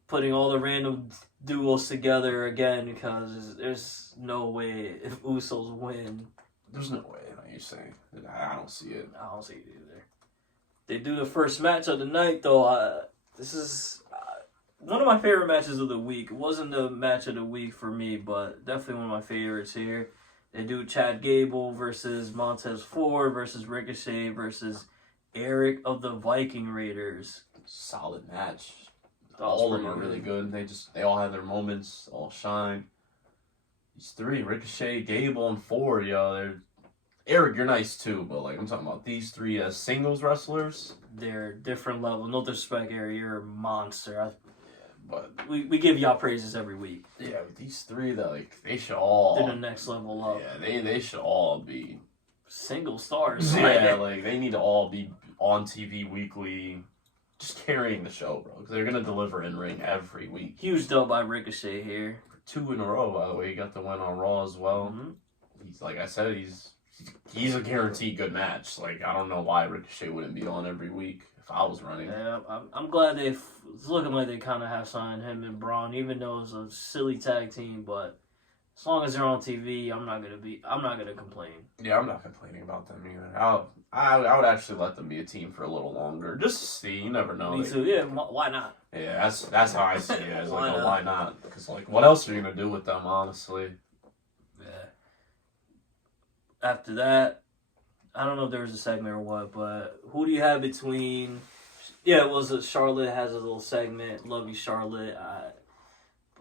putting all the random duos together again, because there's no way if Usos win. There's no way, like you're saying. I don't see it. I don't see it either. They do the first match of the night, though. This is one of my favorite matches of the week. It wasn't the match of the week for me, but definitely one of my favorites here. They do Chad Gable versus Montez Ford versus Ricochet versus Eric of the Viking Raiders. Solid match. All of them are really good. They all have their moments, all shine. These 3, Ricochet, Gable, and Ford, Eric, you're nice too, but like I'm talking about these 3 as singles wrestlers. They're different level. No disrespect, Eric, you're a monster. But we give y'all praises every week. Yeah, with these 3, they should all... They're the next level up. Yeah, they should all be... single stars. Yeah, like, they need to all be on TV weekly, just carrying the show, bro. Because they're going to deliver in-ring every week. Huge dub by Ricochet here. 2 in a row, by the way. He got the win on Raw as well. Mm-hmm. He's, like I said, he's a guaranteed good match. Like, I don't know why Ricochet wouldn't be on every week. If I was running. Yeah, I'm glad it's looking like they kind of have signed him and Braun, even though it's a silly tag team, but As long as they're on TV, I'm not gonna complain. Yeah, I'm not complaining about them either. I would actually let them be a team for a little longer, just to see. You never know. Me too. Yeah, why not? Yeah, that's how I see it. As Why like, not? why not? Because like, what else are you gonna do with them, honestly? Yeah. After that, I don't know if there was a segment or what, but who do you have between? Yeah, it was Charlotte has a little segment. Love you, Charlotte.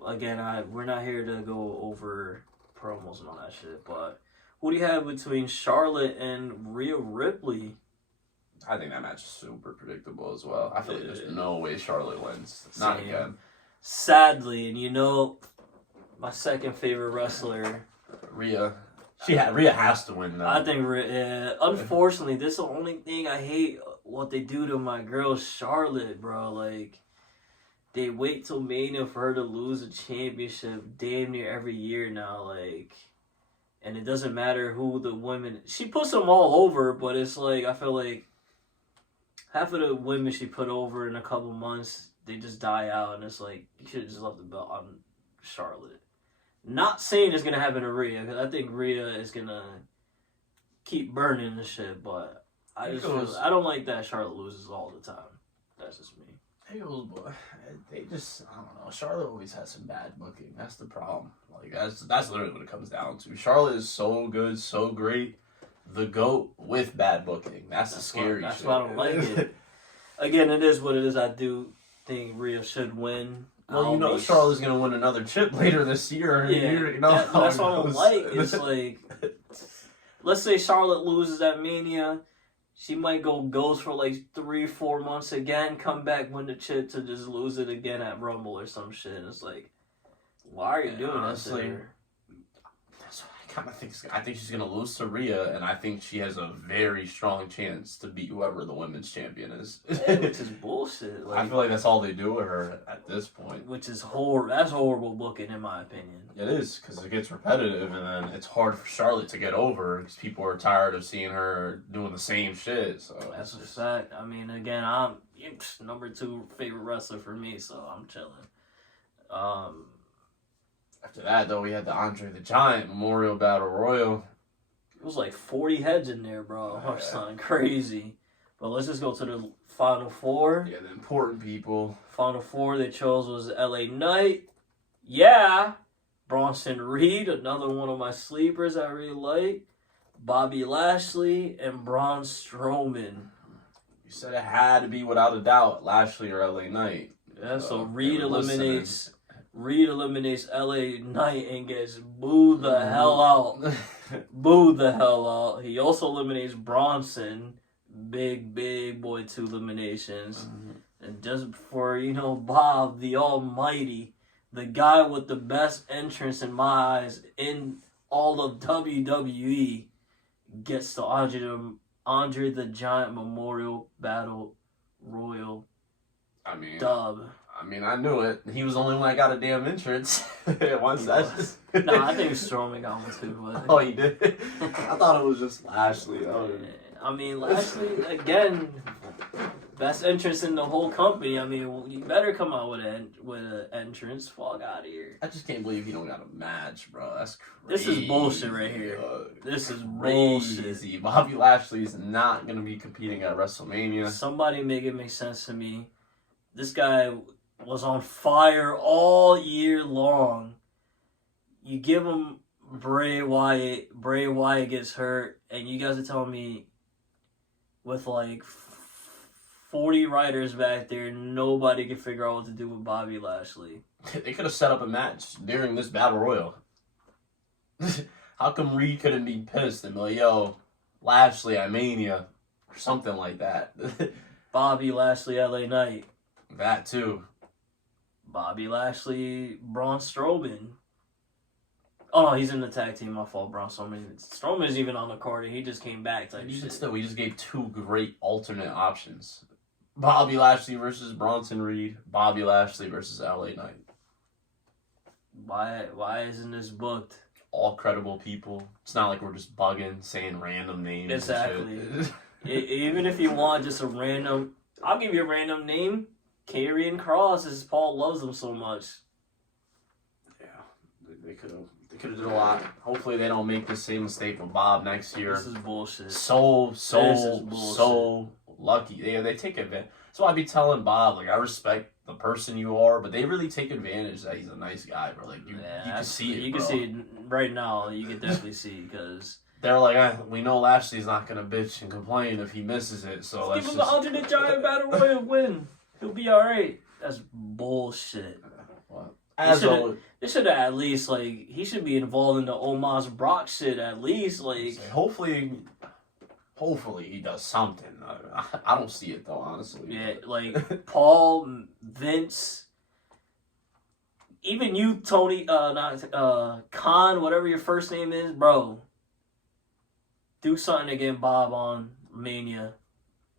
We're not here to go over promos and all that shit, but who do you have between Charlotte and Rhea Ripley? I think that match is super predictable as well. I feel like Yeah. there's no way Charlotte wins. Not Same. again. Sadly, and my second favorite wrestler. Rhea has to win though. I think, unfortunately, this is the only thing I hate what they do to my girl Charlotte, bro. Like, they wait till Mania for her to lose a championship damn near every year now, like, and it doesn't matter who the women. She puts them all over, but it's like, I feel like half of the women she put over in a couple months, they just die out, and it's like, you should have just left the belt on Charlotte. Not saying it's going to happen to Rhea, because I think Rhea is going to keep burning the shit, but I don't like that Charlotte loses all the time. That's just me. They just, I don't know. Charlotte always has some bad booking. That's the problem. Like that's literally what it comes down to. Charlotte is so good, so great. The GOAT with bad booking. That's the scary That's shit. why I don't like it. Again, it is what it is. I do think Rhea should win. Well, Charlotte's gonna win another chip later this year. Yeah, that's what I don't like. It's like, let's say Charlotte loses at Mania. She might go ghost for like 3-4 months again, come back, win the chip to just lose it again at Rumble or some shit. And it's like, why are you doing honestly, that? That's what I kind of think. I think she's gonna lose to Rhea, and I think she has a very strong chance to beat whoever the women's champion is. Yeah, which is bullshit. I feel like that's all they do with her at this point. Which is horrible. That's horrible booking, in my opinion. It is, because it gets repetitive, and then it's hard for Charlotte to get over because people are tired of seeing her doing the same shit. So That's a fact. I mean, again, I'm number 2 favorite wrestler for me, so I'm chilling. After that, though, we had the Andre the Giant Memorial Battle Royal. It was like 40 heads in there, bro. Or something crazy. But let's just go to the Final 4. Yeah, the important people. Final 4 they chose was LA Knight. Yeah. Bronson Reed, another one of my sleepers I really like. Bobby Lashley and Braun Strowman. You said it had to be without a doubt Lashley or LA Knight. Yeah, so they were Reed eliminates LA Knight and gets booed the hell out. Booed the hell out. He also eliminates Bronson. Big boy 2 eliminations. And just before, Bob the Almighty, the guy with the best entrance in my eyes in all of WWE, gets the Andre the Giant Memorial Battle Royal dub. I mean, I knew it. He was the only one that got a damn entrance. Once that's Nah, I think Strowman got one too. But... Oh, he did? I thought it was just Lashley. I mean, Lashley, again, best entrance in the whole company. I mean, you better come out with an entrance. Fuck out of here. I just can't believe he don't got a match, bro. That's crazy. This is bullshit right here. This is Crazy. bullshit. Bobby Lashley is not going to be competing at WrestleMania. Somebody make it make sense to me. This guy was on fire all year long. You give him Bray Wyatt. Bray Wyatt gets hurt, and you guys are telling me with like 40 writers back there, nobody can figure out what to do with Bobby Lashley. They could have set up a match during this Battle Royal. How come Reed couldn't be pissed and be like, yo, Lashley, I Mania, or something like that? Bobby Lashley, LA Knight. That too. Bobby Lashley, Braun Strowman. Oh no, he's in the tag team. My fault, Braun Strowman. Strowman isn't even on the card, and he just came back. Type shit. Still, we just gave 2 great alternate options: Bobby Lashley versus Bronson Reed. Bobby Lashley versus LA Knight. Why isn't this booked? All credible people. It's not like we're just bugging, saying random names. Exactly. And shit. Even if you want just a random, I'll give you a random name. Karrion Kross, as Paul loves him so much. Yeah, they could could have did a lot. Hopefully they don't make the same mistake with Bob next year. This is bullshit. So This is bullshit. lucky. They take advantage. So I'd be telling Bob, like, I respect the person you are, but they really take advantage that he's a nice guy, bro. Like, you can see it, You can see it right now. You can definitely see because they're like, we know Lashley's not gonna bitch and complain if he misses it, so let's give him just... the alternate giant battle royal win. He'll be all right. That's bullshit. What? They should have at least like he should be involved in the Omos Brock shit at least like. Hopefully he does something. I don't see it though, honestly. Yeah, like Paul, Vince, even you, Tony, Khan, whatever your first name is, bro. Do something to get Bob on Mania.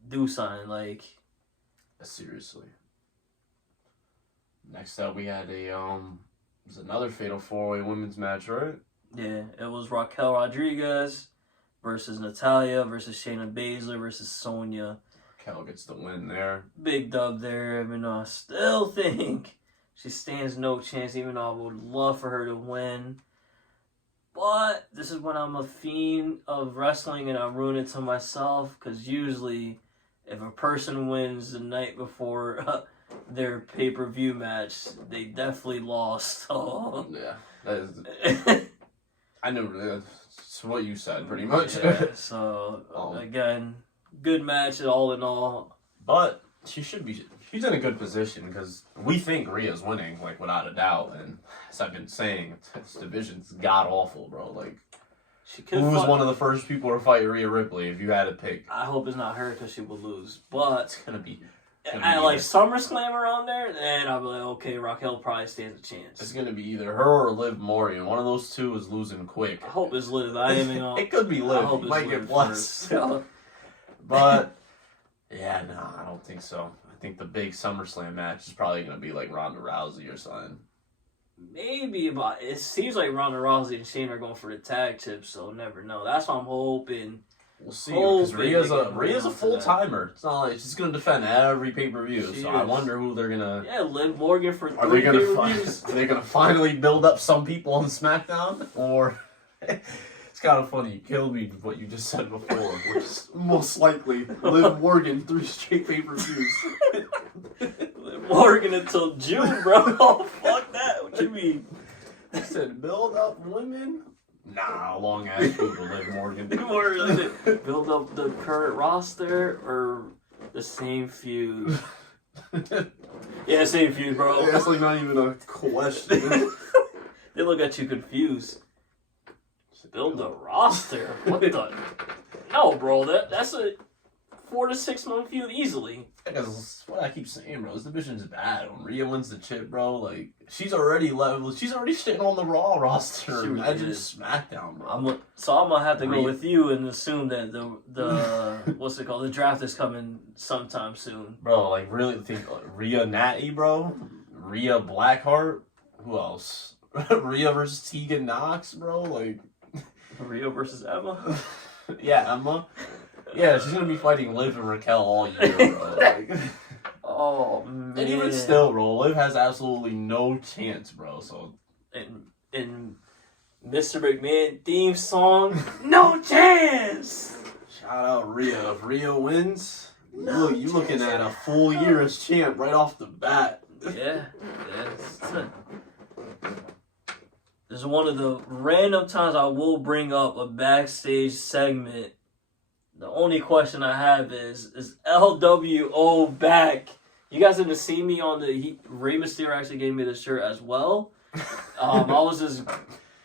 Do something like. Seriously. Next up, we had was another fatal 4-way women's match, right? Yeah, it was Raquel Rodriguez versus Natalia versus Shayna Baszler versus Sonya. Raquel gets the win there. Big dub there. I mean, I still think she stands no chance, even though I would love for her to win. But this is when I'm a fiend of wrestling and I ruin it to myself because usually if a person wins the night before their pay-per-view match, they definitely lost. So. Yeah, that is. I know that's what you said, pretty much. Yeah, so again, good match all in all. But she's in a good position because we think Rhea's winning, like without a doubt. And as I've been saying, this division's god awful, bro. Like, who was one of the first people to fight Rhea Ripley if you had to pick? I hope it's not her because she would lose. But it's gonna be. I like SummerSlam around there, then I'll be like, okay, Raquel probably stands a chance. It's gonna be either her or Liv Morgan. One of those two is losing quick. I hope it's Liv. I ain't even gonna. It could be Liv. You might get blessed. But yeah, no, I don't think so. I think the big SummerSlam match is probably gonna be like Ronda Rousey or something. Maybe, but it seems like Ronda Rousey and Shane are going for the tag tips, so never know. That's what I'm hoping. We'll see, because Rhea's a full timer. It's not like she's gonna defend every pay-per-view. So I wonder who they're gonna. Yeah, Liv Morgan for 3 Are they gonna finally build up some people on SmackDown, or it's kind of funny. You killed me with what you just said before, which is most likely Liv Morgan 3 straight pay-per-views. Liv Morgan until June, bro. Oh, fuck that. What you mean? I said build up women. Nah, long ass people, Liv Morgan. Build up the current roster or the same feud? Yeah, same feud, bro. That's like not even a question. They look at you confused. Build the roster? What the? No, bro. That's a 4 to 6 month feud easily. That's what I keep saying, bro. This division's bad. When Rhea wins the chip, bro, like she's already sitting on the Raw roster. Imagine SmackDown, bro. I'm gonna have to go with you and assume that the what's it called? The draft is coming sometime soon, bro. Like really think Rhea Natty, bro. Rhea Blackheart. Who else? Rhea versus Tegan Knox, bro. Like Rhea versus Emma. Yeah, Emma. Yeah, she's gonna be fighting Liv and Raquel all year, bro. Like, oh man! And even still, bro, Liv has absolutely no chance, bro. So, and Mr. McMahon theme song, no chance. Shout out Rhea. If Rhea wins, you looking at a full year as champ right off the bat. Yeah. This is one of the random times I will bring up a backstage segment. The only question I have is LWO back? You guys didn't see me on Rey Mysterio actually gave me the shirt as well. I was just,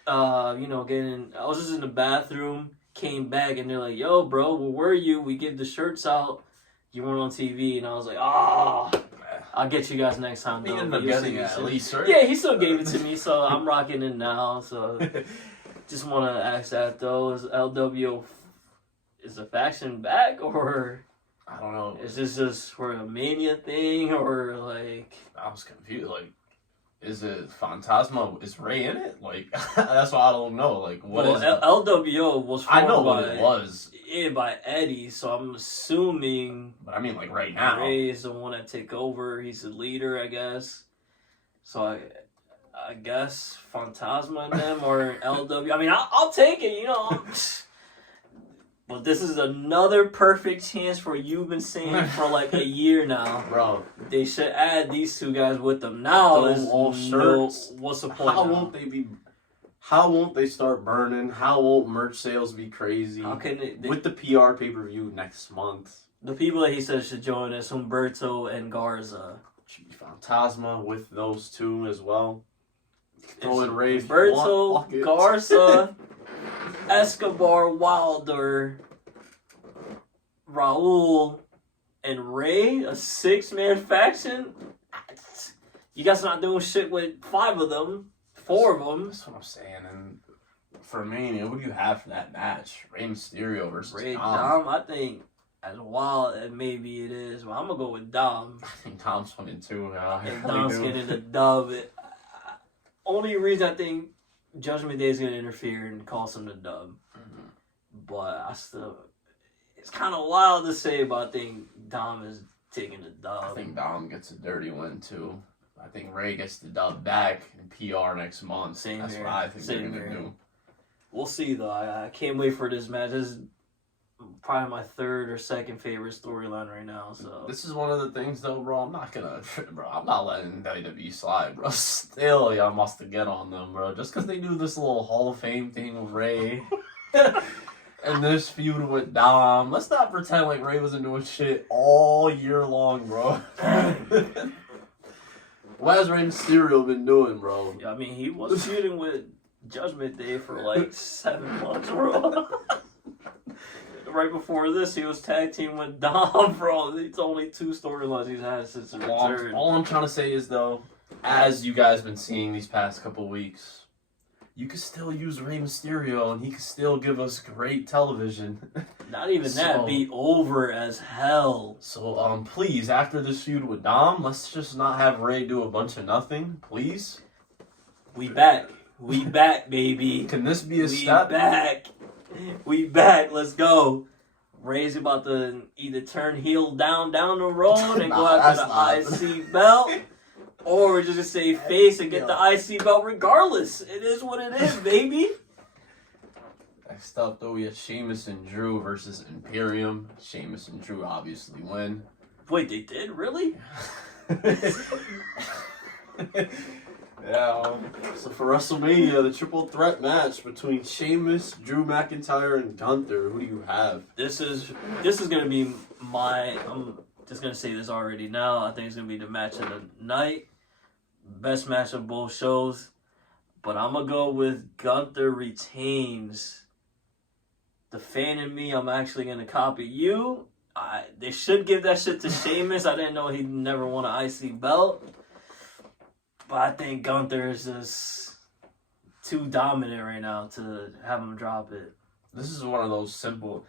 I was just in the bathroom, came back, and they're like, yo, bro, where were you? We give the shirts out. You weren't on TV, and I was like, I'll get you guys next time. You ended up getting it at least, right? Yeah, he still gave it to me, so I'm rocking it now. So just want to ask that, though. Is LWO... Is the faction back, or I don't know? Is this just for a Mania thing, or like? I was confused. Like, is it Phantasma? Is Rey in it? Like, that's what I don't know. Like, what is it? LWO was formed I know what it was. Yeah, by Eddie, so I'm assuming. But I mean, like right now, Rey is the one that take over. He's the leader, I guess. So I guess Phantasma and them or LW. I mean, I'll take it, you know. But this is another perfect chance for you've been saying for like a year now. Bro, they should add these two guys with them now. Those all shirts. What's the point? How now? won't they be? How won't they start burning? How won't merch sales be crazy? How can with the PR pay-per-view next month? The people that he says should join us, Humberto and Garza. Should be Phantasma with those two as well. Throw in Ray. Humberto, Garza, Escobar, Wilder, Raul, and Ray, a 6-man faction. You guys not doing shit with 5 of them, 4 of them. That's what I'm saying. And for me, who do you have for that match? Rey Mysterio versus Ray Dom. Dom, I think, as wild as maybe it is, well, I'm gonna go with Dom. I think Dom's winning too. And Dom's getting a dub. Only reason I think Judgment Day is gonna interfere and cost him the dub. Mm-hmm. But I still, it's kind of wild to say, but I think Dom is taking the dub. I think Dom gets a dirty win too. I think Ray gets the dub back in PR next month. Same That's here. what I think Same they're gonna here. do. We'll see though. I can't wait for this match. This is probably my 3rd or 2nd favorite storyline right now. So This is one of the things though, bro. I'm not letting WWE slide, bro. Still, y'all must get on them, bro. Just because they do this little Hall of Fame thing with Ray. And this feud with Dom. Let's not pretend like Ray wasn't doing shit all year long, bro. What has Rey Mysterio been doing, bro? I mean, he was feuding with Judgment Day for like 7 months, bro. Right before this, he was tag team with Dom, bro. It's only 2 storylines he's had since the return. All I'm trying to say is, though, as you guys been seeing these past couple weeks, you could still use Rey Mysterio, and he could still give us great television. Not even that, be over as hell. So, please, after this feud with Dom, let's just not have Ray do a bunch of nothing, please. We back. We back, baby. Can this be a we step? Back. We back. Let's go. Ray's about to either turn heel down the road and go after the IC belt, or we're just gonna say face and get the IC belt regardless. It is what it is, baby. Next up, though, we have Sheamus and Drew versus Imperium. Sheamus and Drew obviously win. Wait, they did? Really? Yeah. So for WrestleMania, the triple threat match between Sheamus, Drew McIntyre, and Gunther. Who do you have? This is gonna be I'm just gonna say this already now. I think it's gonna be the match of the night. Best match of both shows. But I'm gonna go with Gunther retains. The fan in me, I'm actually gonna copy you. They should give that shit to Sheamus. I didn't know he never won an IC belt. But I think Gunther is just too dominant right now to have him drop it. This is one of those simple,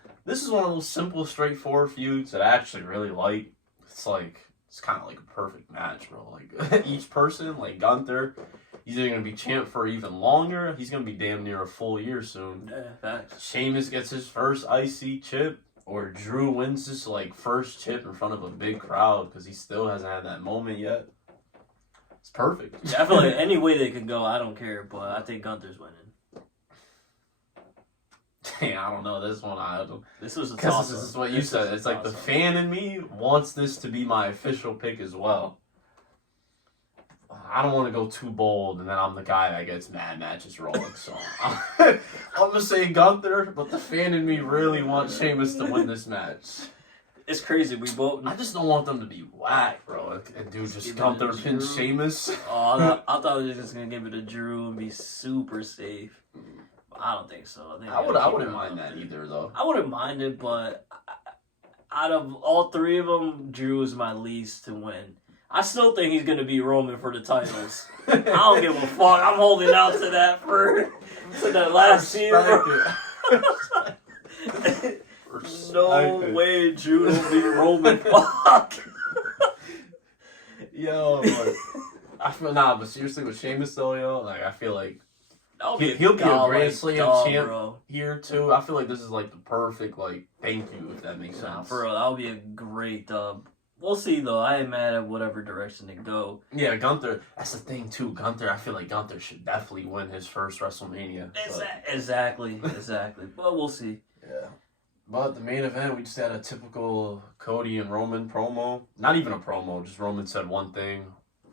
straightforward feuds that I actually really like. It's kind of like a perfect match, bro. Like, each person, like Gunther, he's either going to be champ for even longer, he's going to be damn near a full year soon. Yeah, facts. Sheamus gets his first IC chip, or Drew wins his, first chip in front of a big crowd, because he still hasn't had that moment yet. It's perfect. Yeah, I feel like any way they could go, I don't care, but I think Gunther's winning. Yeah, I don't know. This one, This was a because toss-up. this is what you said. It's like the fan in me wants this to be my official pick as well. I don't want to go too bold, and then I'm the guy that gets mad matches rolling. So I'm gonna say Gunther, but the fan in me really wants Sheamus to win this match. It's crazy. We both. I just don't want them to be whack, bro. And dude, just Gunther pin Sheamus. Oh, I thought they were just gonna give it to Drew and be super safe. I don't think so. I wouldn't mind that either, though. I wouldn't mind it, but out of all 3 of them, Drew is my least to win. I still think he's gonna be Roman for the titles. I don't give a fuck. I'm holding out to that for that last year. No way, Drew will be Roman. Fuck. Yo, I feel but seriously with Sheamus though, I feel like he'll be a Grand Slam champ here too. I feel like this is the perfect thank you, if that makes sense. For real, that would be a great dub. We'll see though. I ain't mad at whatever direction they go. Yeah, Gunther. That's the thing too. Gunther. I feel like Gunther should definitely win his first WrestleMania. Exactly. But we'll see. Yeah. But the main event, we just had a typical Cody and Roman promo. Not even a promo, just Roman said one thing.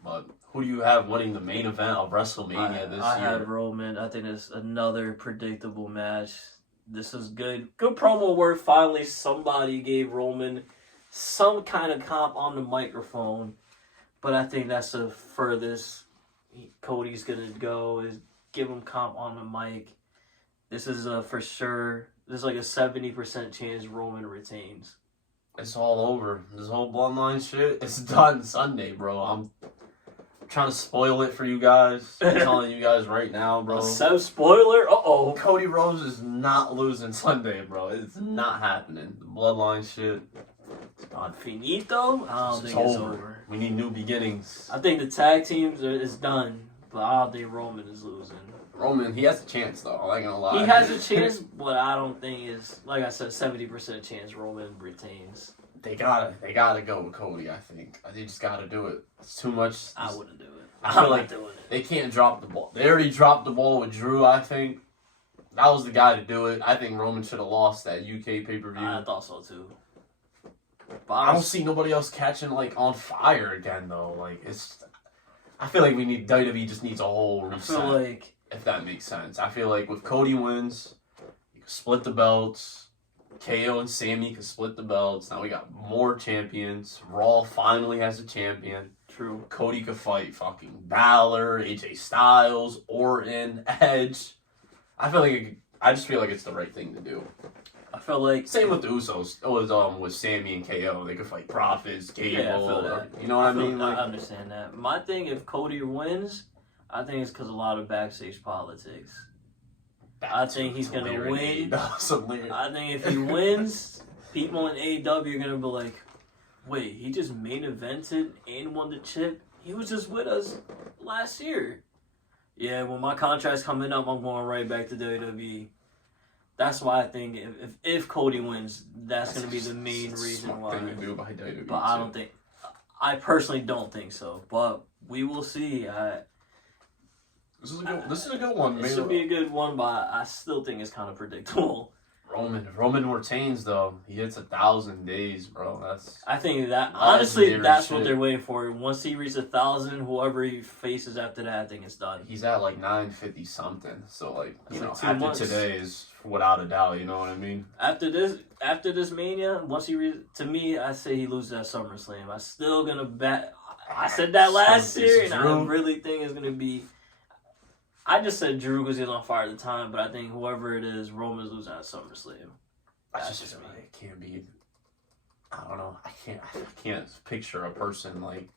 But who do you have winning the main event of WrestleMania this I year? had Roman. I think it's another predictable match. This is good. Good promo work. Finally, somebody gave Roman some kind of comp on the microphone. But I think that's the furthest Cody's going to go is give him comp on the mic. This is for sure. There's like a 70% chance Roman retains. It's all over. This whole bloodline shit, it's done Sunday, bro. I'm trying to spoil it for you guys. I'm telling you guys right now, bro. So spoiler? Uh-oh. Cody Rhodes is not losing Sunday, bro. It's not happening. The bloodline shit. It's not finito. I don't think it's over. We need new beginnings. I think the tag teams is done, but I don't think Roman is losing. Roman, he has a chance though. I ain't gonna lie. He has a chance, but I don't think it's like I said, 70% chance Roman retains. They gotta go with Cody. I think they just gotta do it. It's too much. I wouldn't do it. I feel like doing it. They can't drop the ball. They already dropped the ball with Drew. I think that was the guy to do it. I think Roman should have lost that UK pay-per-view. I thought so too. But I don't see nobody else catching like on fire again though. Like it's. I feel like WWE just needs a whole reset. I feel like. If that makes sense. I feel like with Cody wins, you can split the belts. KO and Sammy can split the belts. Now we got more champions. Raw finally has a champion. True. Cody could fight fucking Balor, AJ Styles, Orton, Edge. I just feel like it's the right thing to do. I feel like Same with the Usos. It was with Sammy and KO. They could fight Profits, Cable. Yeah, I feel that. You know what I mean? I understand that. My thing, if Cody wins, I think it's because a lot of backstage politics. I think he's going to win. I think if he wins, people in AEW are going to be like, wait, he just main evented and won the chip? He was just with us last year. Yeah, when my contract's coming up, I'm going right back to WWE. That's why I think if Cody wins, that's going to be the main reason why. Thing to do by WWE, but I don't think, I personally don't think so. But we will see. This is a good one. This should be a good one, but I still think it's kind of predictable. Roman retains though. He hits 1,000 days, bro. I think that honestly, that's shit. what they're waiting for. Once he reaches 1,000, whoever he faces after that, I think it's done. He's at like 950 something. So like It's like 2 after months. today is without a doubt. You know what I mean? After this Mania, once he to me, I say he loses at SummerSlam. I'm still gonna bet. I said that last year, and I really think it's gonna be. I just said Drew because he was on fire at the time, but I think whoever it is, Roman's losing at SummerSlam. That's just me. It can't be. I don't know. I can't picture a person like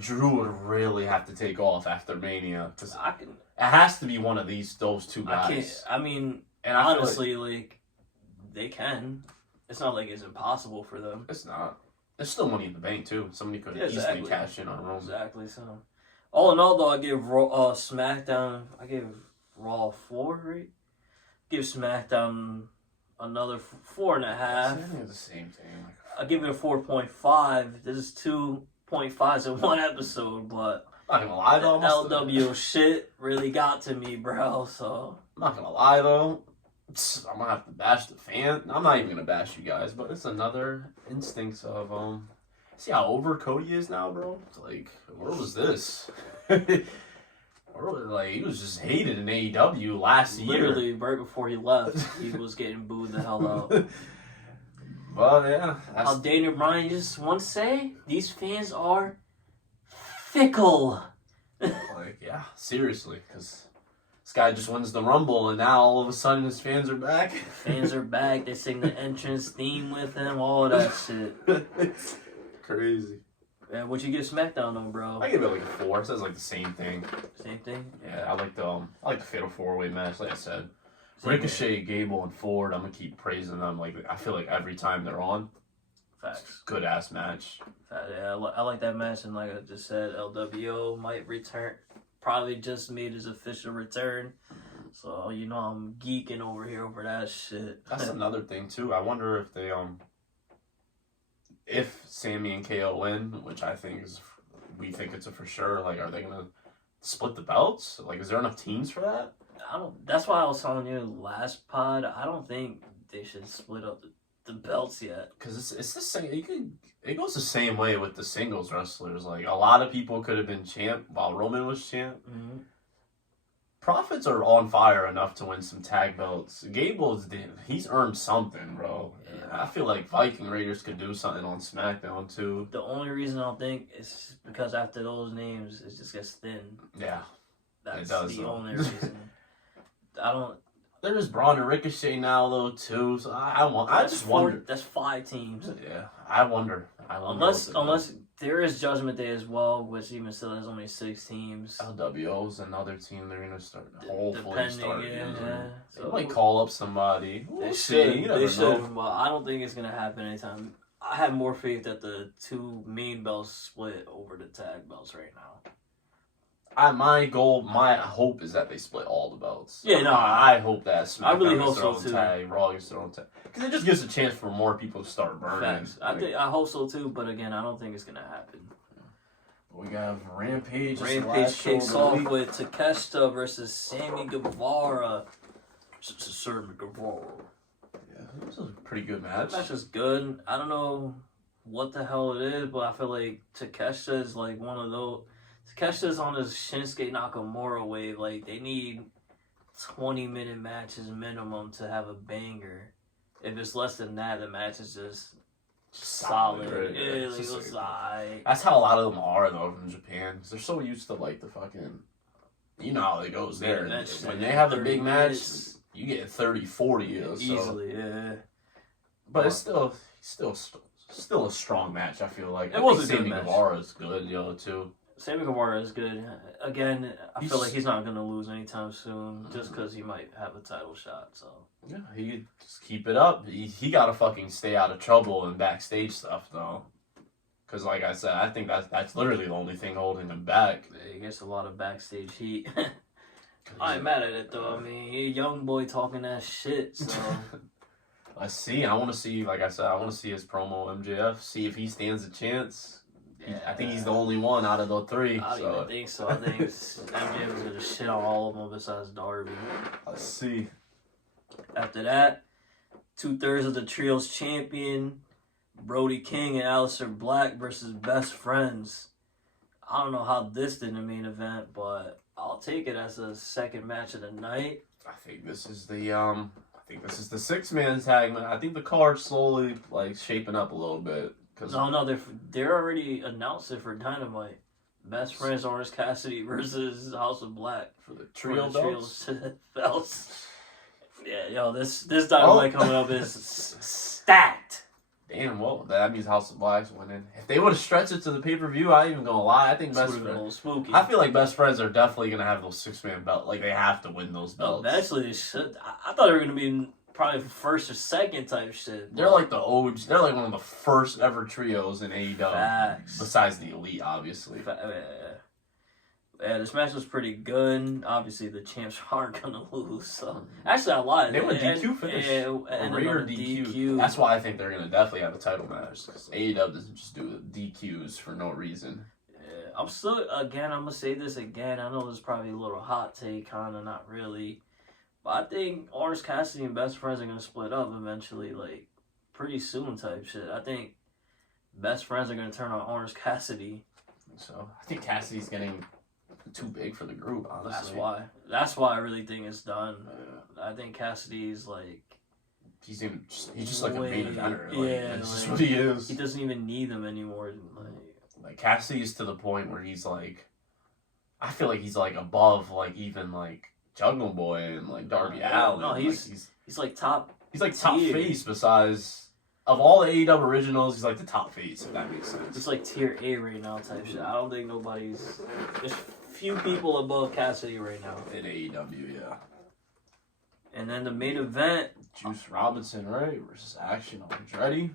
Drew would really have to take off after Mania because it has to be one of those two guys. I mean, and honestly, like they can. It's not like it's impossible for them. It's not. There's still Money in the Bank too. Somebody could easily cash in on Roman. Exactly. So. All in all, though, I give SmackDown. I gave Raw 4, right? Give SmackDown another 4.5. It's the same thing. I give it a 4.5. This is 2.5s in one episode, but I'm not gonna lie though. LW shit really got to me, bro. So I'm not gonna lie though. I'm gonna have to bash the fan. I'm not even gonna bash you guys, but it's another instance of See how over Cody is now, bro? It's like, where was this? He was just hated in AEW last year. Literally, right before he left, he was getting booed the hell out. Well, yeah. How Daniel Bryan just once say, these fans are fickle. Yeah, seriously, because this guy just wins the Rumble, and now all of a sudden his fans are back. Fans are back. They sing the entrance theme with him, all of that shit. Crazy. Yeah, what you give SmackDown though, bro? I give it like a 4. It says like the same thing. Same thing. Yeah, I like the Fatal 4-Way match. Like I said, Ricochet, Gable, and Ford. I'm gonna keep praising them. Like I feel like every time they're on, facts. Good ass match. Yeah, I like that match, and like I just said, LWO might return. Probably just made his official return. So I'm geeking over here over that shit. That's another thing too. I wonder if if Sammy and KO win, which we think it's a for sure. Like, are they gonna split the belts? Like, is there enough teams for that? I don't. That's why I was telling you last pod. I don't think they should split up the belts yet. Because it's the same. It goes the same way with the singles wrestlers. Like, a lot of people could have been champ while Roman was champ. Mm-hmm. Profits are on fire enough to win some tag belts. He's earned something, bro. Yeah. I feel like Viking Raiders could do something on SmackDown too. The only reason I don't think is because after those names, it just gets thin. Yeah, That's it does, the though. only reason. I don't. There's Braun and Ricochet now though too. So I just wonder. That's 5 teams. Yeah, I wonder. Unless there is Judgment Day as well, which even still has only 6 teams. LWO's another team they're gonna start. Hopefully start using. So They might call up somebody. They should. You never They should. know. But I don't think it's gonna happen anytime. I have more faith that the 2 main belts split over the tag belts right now. My hope is that they split all the belts. Yeah, no, I hope that SmackDown I really gets hope their so, own too. tag, Raw gets their own tag, because it just gives a chance for more people to start burning. Facts. I hope so too, but again, I don't think it's gonna happen. We got Rampage. Rampage kicks off with Takeshita versus Sammy Guevara. Sammy Guevara. Yeah, it was a pretty good match. That match is good. I don't know what the hell it is, but I feel like Takeshita is like one of those. Takeshita's on his Shinsuke Nakamura wave. Like, they need 20-minute matches minimum to have a banger. If it's less than that, the match is just solid. Right? Yeah, like, it's alright. That's how a lot of them are though from Japan. 'Cause they're so used to like the fucking, you know how it goes there. Yeah, that's when they have a 30 big match, minutes. you get 30, 40. You know, so. Easily, yeah. But it's still a strong match. I feel like It was a good Sammy match. Guevara is good, too. Sammy Guevara is good. Again, I feel like he's not going to lose anytime soon just because he might have a title shot. So Yeah, he could just keep it up. He got to fucking stay out of trouble and backstage stuff, though. Because, like I said, I think that's literally the only thing holding him back. he gets a lot of backstage heat. I ain't mad at it, though. I mean, he a young boy talking that shit, so... I want to see, like I said, I want to see his promo MJF, see if he stands a chance. Yeah. I think he's the only one out of the 3. I don't even think so. I think MJF is going to shit on all of them besides Darby. Let's see. After that, 2/3 of the Trios champion, Brody King and Aleister Black versus Best Friends. I don't know how this did in the main event, but I'll take it as a second match of the night. I think this is the 6-man tag. I think the card's slowly like shaping up a little bit. No, they're already announced it for Dynamite. Best Friends, Orange Cassidy versus House of Black for the trio belts. Yeah, yo, this Dynamite coming up is stacked. Damn, well, that means House of Black's winning. If they would have stretched it to the pay-per-view, I ain't even gonna lie. I think Best Friends. A little spooky. I feel like Best Friends are definitely gonna have those 6-man belt. Like they have to win those belts. Eventually, they should. I thought they were gonna be probably first or second type shit. They're like the OG. They're like one of the first ever trios in AEW. Facts. Besides the Elite, obviously. Yeah, this match was pretty good. Obviously, the champs aren't gonna lose. So actually, I lied. They were DQ finish. Yeah, a rare DQ. That's why I think they're gonna definitely have a title match. Because AEW doesn't just do DQs for no reason. Yeah, I'm gonna say this again. I know this is probably a little hot take, kinda, not really. But I think Orange Cassidy and Best Friends are gonna split up eventually, like pretty soon type shit. I think Best Friends are gonna turn on Orange Cassidy. So I think Cassidy's getting too big for the group, honestly. That's why I really think it's done. I think Cassidy's like he's just like a main eventer. Like, yeah, that's just like, what he is. He doesn't even need them anymore. Like Cassidy's to the point where he's like, I feel like he's like above like even like Jungle Boy and like Darby Allin. No, he's like top. He's like top face besides of all the AEW originals. He's like the top face, if that makes sense. It's like tier A right now type shit. I don't think nobody's. There's few people above Cassidy right now in AEW, yeah. And then the main event, Juice Robinson, right, versus Action Andretti.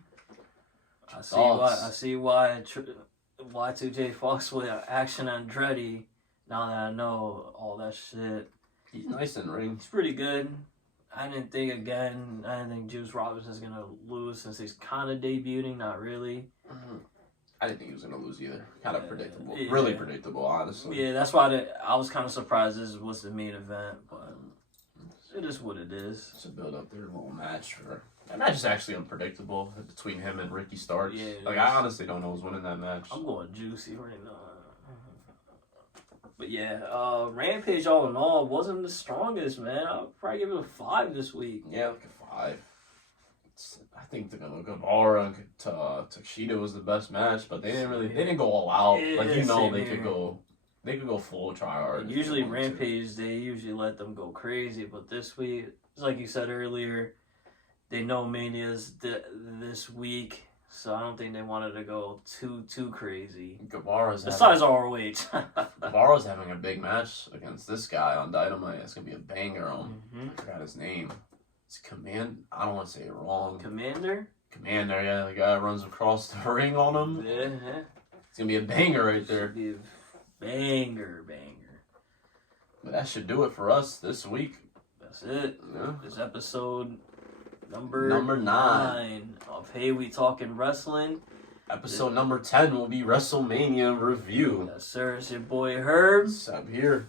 I see why Y2J Fox with Action Andretti. Now that I know all that shit. He's nice in the ring. He's pretty good. I didn't think Juice Robinson's gonna lose since he's kind of debuting, not really. I didn't think he was gonna lose either. Kind of predictable, Yeah. really predictable, honestly. Yeah, that's why I was kind of surprised this was the main event, but it is what it is. To build up their little match for that match is actually unpredictable between him and Ricky Starks. Yeah, Like I honestly don't know who's winning that match. I'm going juicy right now. But yeah, Rampage all in all wasn't the strongest, man. I'll probably give it a 5 this week. Yeah, like a 5. I think the Guevara and Takeshita was the best match, but they didn't go all out. Yeah, Like same they here. could go full try hard. if Usually they wanted to. Rampage, they usually let them go crazy, but this week, it's like you said earlier, they know Mania's this week, so I don't think they wanted to go too crazy. Besides ROH. Guevara's having a big match against this guy on Dynamite. It's gonna be a banger. Mhm. I forgot his name. It's I don't want to say it wrong. Commander? Commander, yeah, the guy runs across the ring on him. Yeah. It's gonna be a banger right there. Should be a banger. But that should do it for us this week. That's it. Yeah. This episode number 9 of Hey We Talking Wrestling. Episode number 10 will be WrestleMania review. Yes, sir. It's your boy Herb. Sub here.